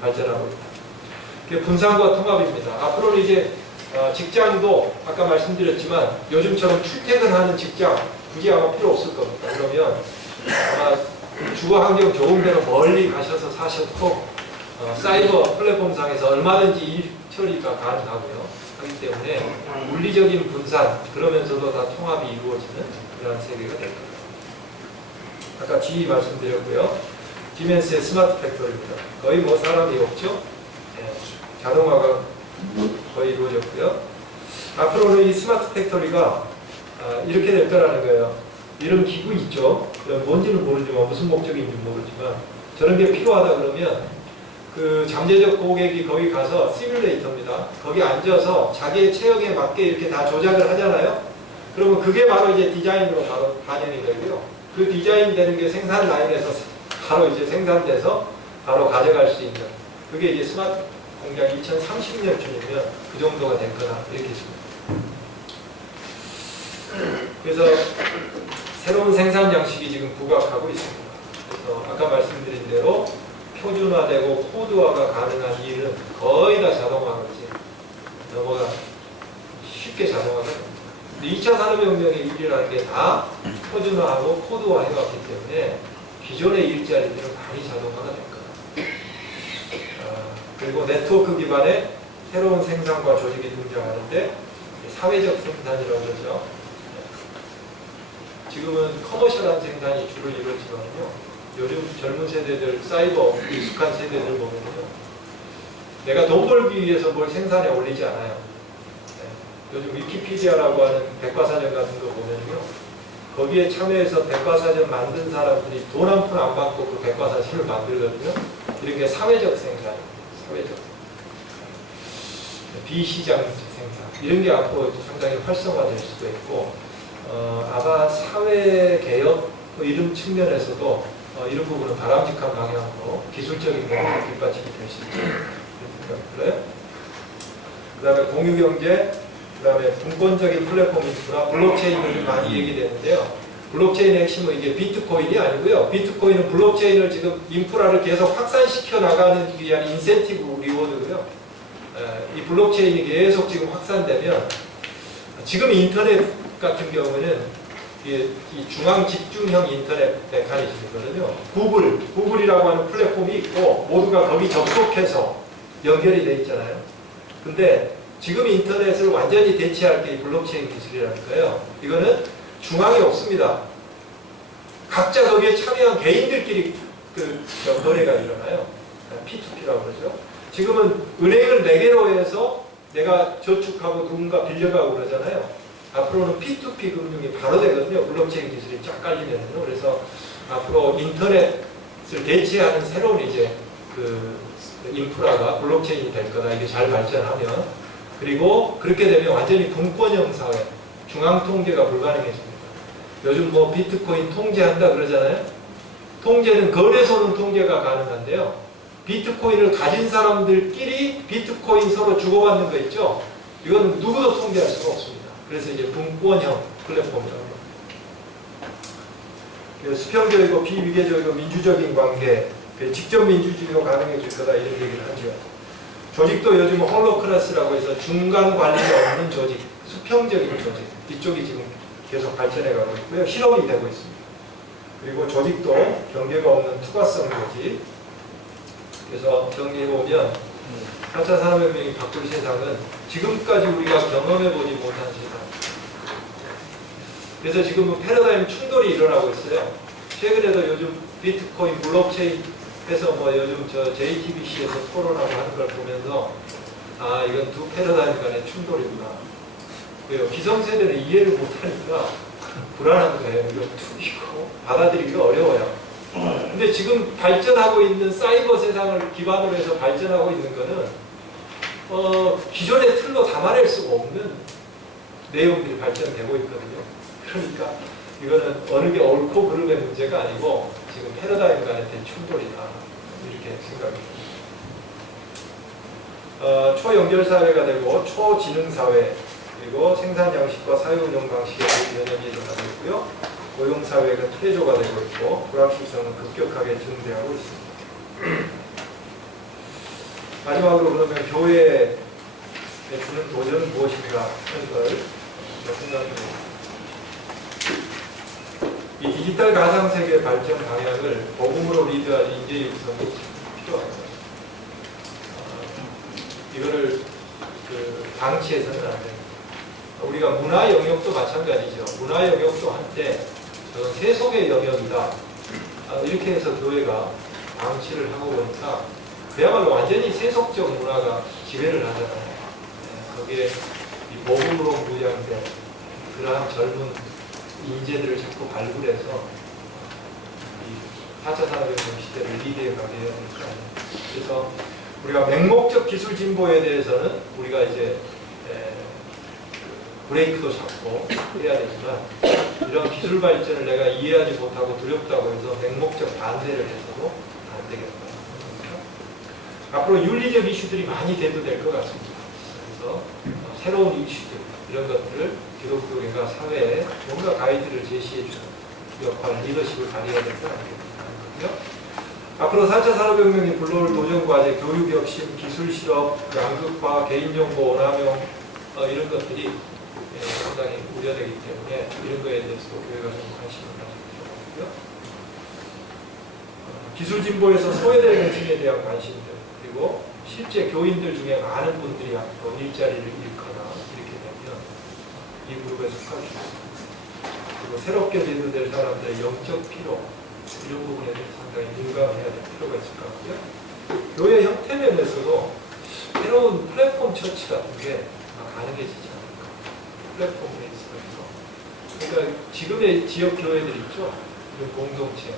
발전하고 있다. 그게 분산과 통합입니다. 앞으로는 이제 직장도 아까 말씀드렸지만 요즘처럼 출퇴근하는 직장 굳이 아마 필요 없을 겁니다. 그러면 아마 주거 환경 좋은 데로 멀리 가셔서 사셔도 사이버 플랫폼상에서 얼마든지 일 처리가 가능하고요. 하기 때문에 물리적인 분산 그러면서도 다 통합이 이루어지는 그런 세계가 될 겁니다. 아까 G 말씀드렸고요. 디멘스의 스마트 팩토리입니다. 거의 뭐 사람이 없죠. 자동화가 거의 이루어졌고요. 앞으로는 이 스마트 팩토리가 이렇게 될 거라는 거예요. 이런 기구 있죠. 뭔지는 모르지만 무슨 목적인지 모르지만 저런 게 필요하다 그러면 그 잠재적 고객이 거기 가서 시뮬레이터입니다. 거기 앉아서 자기의 체형에 맞게 이렇게 다 조작을 하잖아요. 그러면 그게 바로 이제 디자인으로 바로 반영이 되고요. 그 디자인 되는 게 생산 라인에서 바로 이제 생산돼서 바로 가져갈 수 있는 그게 이제 스마트 공장 2030년쯤이면 그 정도가 될 거다 이렇게 씁니다. 그래서 새로운 생산 양식이 지금 부각하고 있습니다. 그래서 아까 말씀드린 대로 표준화되고 코드화가 가능한 일은 거의 다 자동화로 이제 넘어가 쉽게 자동화가 됩니다. 2차 산업혁명의 일이라는 게 다 표준화하고 코드화 해왔기 때문에 기존의 일자리들은 많이 자동화가 될 거다. 그리고 네트워크 기반의 새로운 생산과 조직이 등장하는데 사회적 생산이라고 그러죠. 지금은 커머셜한 생산이 주로 이루어지거든요. 요즘 젊은 세대들, 사이버 익숙한 세대들 보면요. 내가 돈 벌기 위해서 뭘 생산에 올리지 않아요. 요즘 위키피디아라고 하는 백과사전 같은 거 보면요. 거기에 참여해서 백과사전 만든 사람들이 돈 한 푼 안 받고 그 백과사전을 만들거든요. 이런 게 사회적 생산입니다. 사회적 비시장 생산. 이런 게 앞으로 상당히 활성화될 수도 있고, 아마 사회개혁 이런 측면에서도 이런 부분은 바람직한 방향으로 기술적인 면에서 뒷받침이 될 수 있다. 이런 생각이 들어요. 그 다음에 공유경제, 그 다음에 분권적인 플랫폼 인프라, 블록체인이 많이 얘기되는데요. 블록체인의 핵심은 이게 비트코인이 아니고요. 비트코인은 블록체인을 지금 인프라를 계속 확산시켜 나가는 위한 인센티브 리워드고요. 이 블록체인이 계속 지금 확산되면 지금 인터넷 같은 경우는 이 중앙 집중형 인터넷 메커니즘이거든요. 구글이라고 하는 플랫폼이 있고 모두가 거기 접속해서 연결이 돼 있잖아요. 근데 지금 인터넷을 완전히 대체할 게 이 블록체인 기술이라는 거예요. 이거는 중앙이 없습니다. 각자 거기에 참여한 개인들끼리 그 거래가 일어나요. P2P라고 그러죠. 지금은 은행을 4개로 해서 내가 저축하고 누군가 빌려가고 그러잖아요. 앞으로는 P2P 금융이 바로 되거든요. 블록체인 기술이 쫙 깔리면요. 그래서 앞으로 인터넷을 대체하는 새로운 이제 그 인프라가 블록체인이 될 거다. 이게 잘 발전하면. 그리고 그렇게 되면 완전히 분권형 사회, 중앙 통제가 불가능해집니다. 요즘 뭐 비트코인 통제한다 그러잖아요. 통제는 거래소는 통제가 가능한데요. 비트코인을 가진 사람들끼리 비트코인 서로 주고받는 거 있죠. 이거는 누구도 통제할 수가 없습니다. 그래서 이제 분권형 플랫폼이라고 합니다. 수평적이고 비위계적이고 민주적인 관계, 직접 민주주의가 가능해질 거다 이런 얘기를 하죠. 조직도 요즘 홀로크라스라고 해서 중간 관리가 없는 조직, 수평적인 조직, 이쪽이 지금 계속 발전해 가고 있고요. 실험이 되고 있습니다. 그리고 조직도 경계가 없는 투과성 조직. 그래서 정리해보면 4차 산업혁명이 바꿀 세상은 지금까지 우리가 경험해보지 못한 세상. 그래서 지금 패러다임 충돌이 일어나고 있어요. 최근에도 요즘 비트코인 블록체인 해서 뭐 요즘 저 JTBC에서 토론하고 하는 걸 보면서 아 이건 두 패러다임 간의 충돌이구나. 왜요? 기성세대는 이해를 못하니까 불안한 거예요. 이거 툭이고 받아들이기가 어려워요. 근데 지금 발전하고 있는 사이버 세상을 기반으로 해서 발전하고 있는 거는 기존의 틀로 담아낼 수가 없는 내용들이 발전되고 있거든요. 그러니까 이거는 어느 게 옳고 그름의 문제가 아니고 지금 패러다임 간의 대충돌이다. 이렇게 생각합니다. 초연결사회가 되고 초지능사회 그리고 생산 양식과 사회운영 방식의 개념이 일어나고 있고요. 고용사회가 퇴조가 되고 있고 불확실성은 급격하게 증대하고 있습니다. 마지막으로 그러면 교회에 주는 도전은 무엇인가 하는 걸 생각해봅니다. 이 디지털 가상세계 발전 방향을 복음으로 리드할 인재 육성이 필요합니다. 이거를 방치해서는 안 됩니다. 우리가 문화 영역도 마찬가지죠. 문화 영역도 한때 저는 세속의 영역이다. 이렇게 해서 교회가 방치를 하고 보니까 그야말로 완전히 세속적 문화가 지배를 하잖아요. 거기에 이 복음으로 무장된 그러한 젊은 인재들을 자꾸 발굴해서 이 4차 산업혁명 시대를 리드해 가게 해야 될 거 아니에요. 그래서 우리가 맹목적 기술 진보에 대해서는 우리가 이제 브레이크도 잡고 해야 되지만 이런 기술 발전을 내가 이해하지 못하고 두렵다고 해서 맹목적 반대를 해서도 안 되겠다. 앞으로 윤리적 이슈들이 많이 대두될 것 같습니다. 그래서 새로운 이슈들 이런 것들을 기독교계가 사회에 뭔가 가이드를 제시해주는 역할, 리더십을 발휘해야 될 것 같거든요. 앞으로 4차 산업혁명이 불러올 도전과제, 교육혁신, 기술실업, 양극화, 개인정보 오남용 이런 것들이 상당히 우려되기 때문에 이런 거에 대해서도 교회가 좀 관심을 가질 필요가 있고요. 기술 진보에서 소외되는 층에 대한 관심들 그리고 실제 교인들 중에 많은 분들이 앞으로 일자리를 잃거나 이렇게 되면 이 그룹에 속할 수 있습니다. 그리고 새롭게 대두될 사람들의 영적 필요 이런 부분에 대해서 상당히 민감해야 될 필요가 있을 것 같고요. 교회 형태 면에서도 새로운 플랫폼 처치 같은 게 가능해지지 않을까. 플랫폼 베이스에서. 그러니까 지금의 지역 교회들 있죠. 이런 공동체.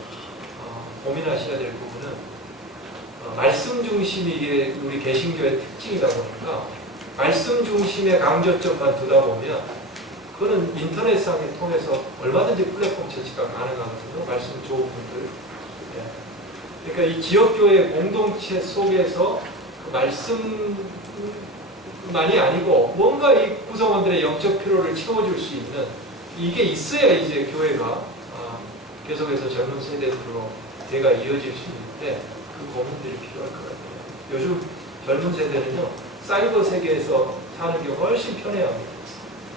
고민하셔야 될 부분은 말씀 중심이 이게 우리 개신교의 특징이다 보니까 말씀 중심의 강조점만 두다 보면 그거는 인터넷상에 통해서 얼마든지 플랫폼 처치가 가능하거든요. 말씀 좋은 분들. 그러니까 이 지역교회 공동체 속에서 그 말씀만이 아니고 뭔가 이 구성원들의 영적 필요를 채워줄 수 있는 이게 있어야 이제 교회가 계속해서 젊은 세대들로 대가 이어질 수 있는데 그 고민들이 필요할 것 같아요. 요즘 젊은 세대는요. 사이버 세계에서 사는 게 훨씬 편해합니다.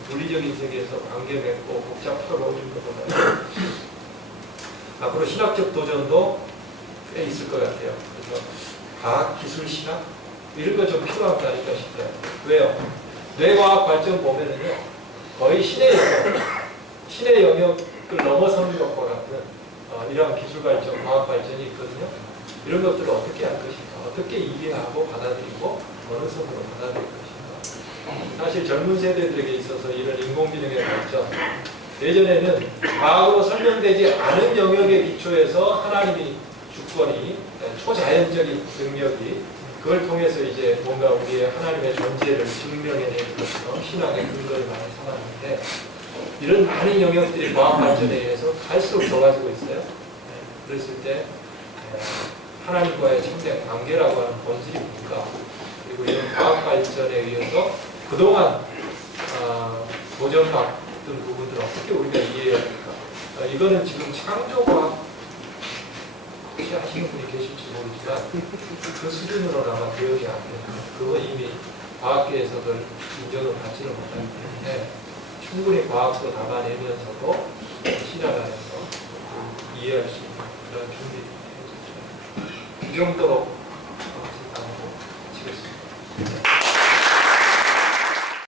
물리적인 세계에서 관계 맺고 복잡하고 이런 것보다 앞으로 신학적 도전도 꽤 있을 것 같아요. 그래서 과학, 기술, 신학 이런 거 좀 필요한 게 아닐까 싶어요. 왜요? 뇌과학 발전 보면은요 거의 신의 영역을 넘어서는 것과 같은 이러한 기술 발전, 과학 발전이 있거든요. 이런 것들을 어떻게 할 것인가, 어떻게 이해하고 받아들이고 어느 선으로 받아들일 것인가 사실 젊은 세대들에게 있어서 이런 인공지능의 발전, 예전에는 과학으로 설명되지 않은 영역의 기초에서 하나님이 주권이 초자연적인 능력이 그걸 통해서 이제 뭔가 우리의 하나님의 존재를 증명해내는 것처럼 신앙의 근거를 많이 삼았는데 이런 많은 영역들이 과학 발전에 의해서 갈수록 좋아지고 있어요. 그랬을 때 하나님과의 참된 관계라고 하는 본질이 뭔가 그리고 이런 과학 발전에 의해서 그동안 도전받던 부분들을 어떻게 우리가 이해해야 할까? 이거는 지금 창조과학 혹시 하시는 분이 계실지 모르지만 그 수준으로는 아마 대응이 안 됩니다. 그거 이미 과학계에서 그걸 인정을 받지는 못하기 때문에 충분히 과학도 담아내면서도 신학 안에서 이해할 수 있는 그런 준비를 해주죠. 이 정도로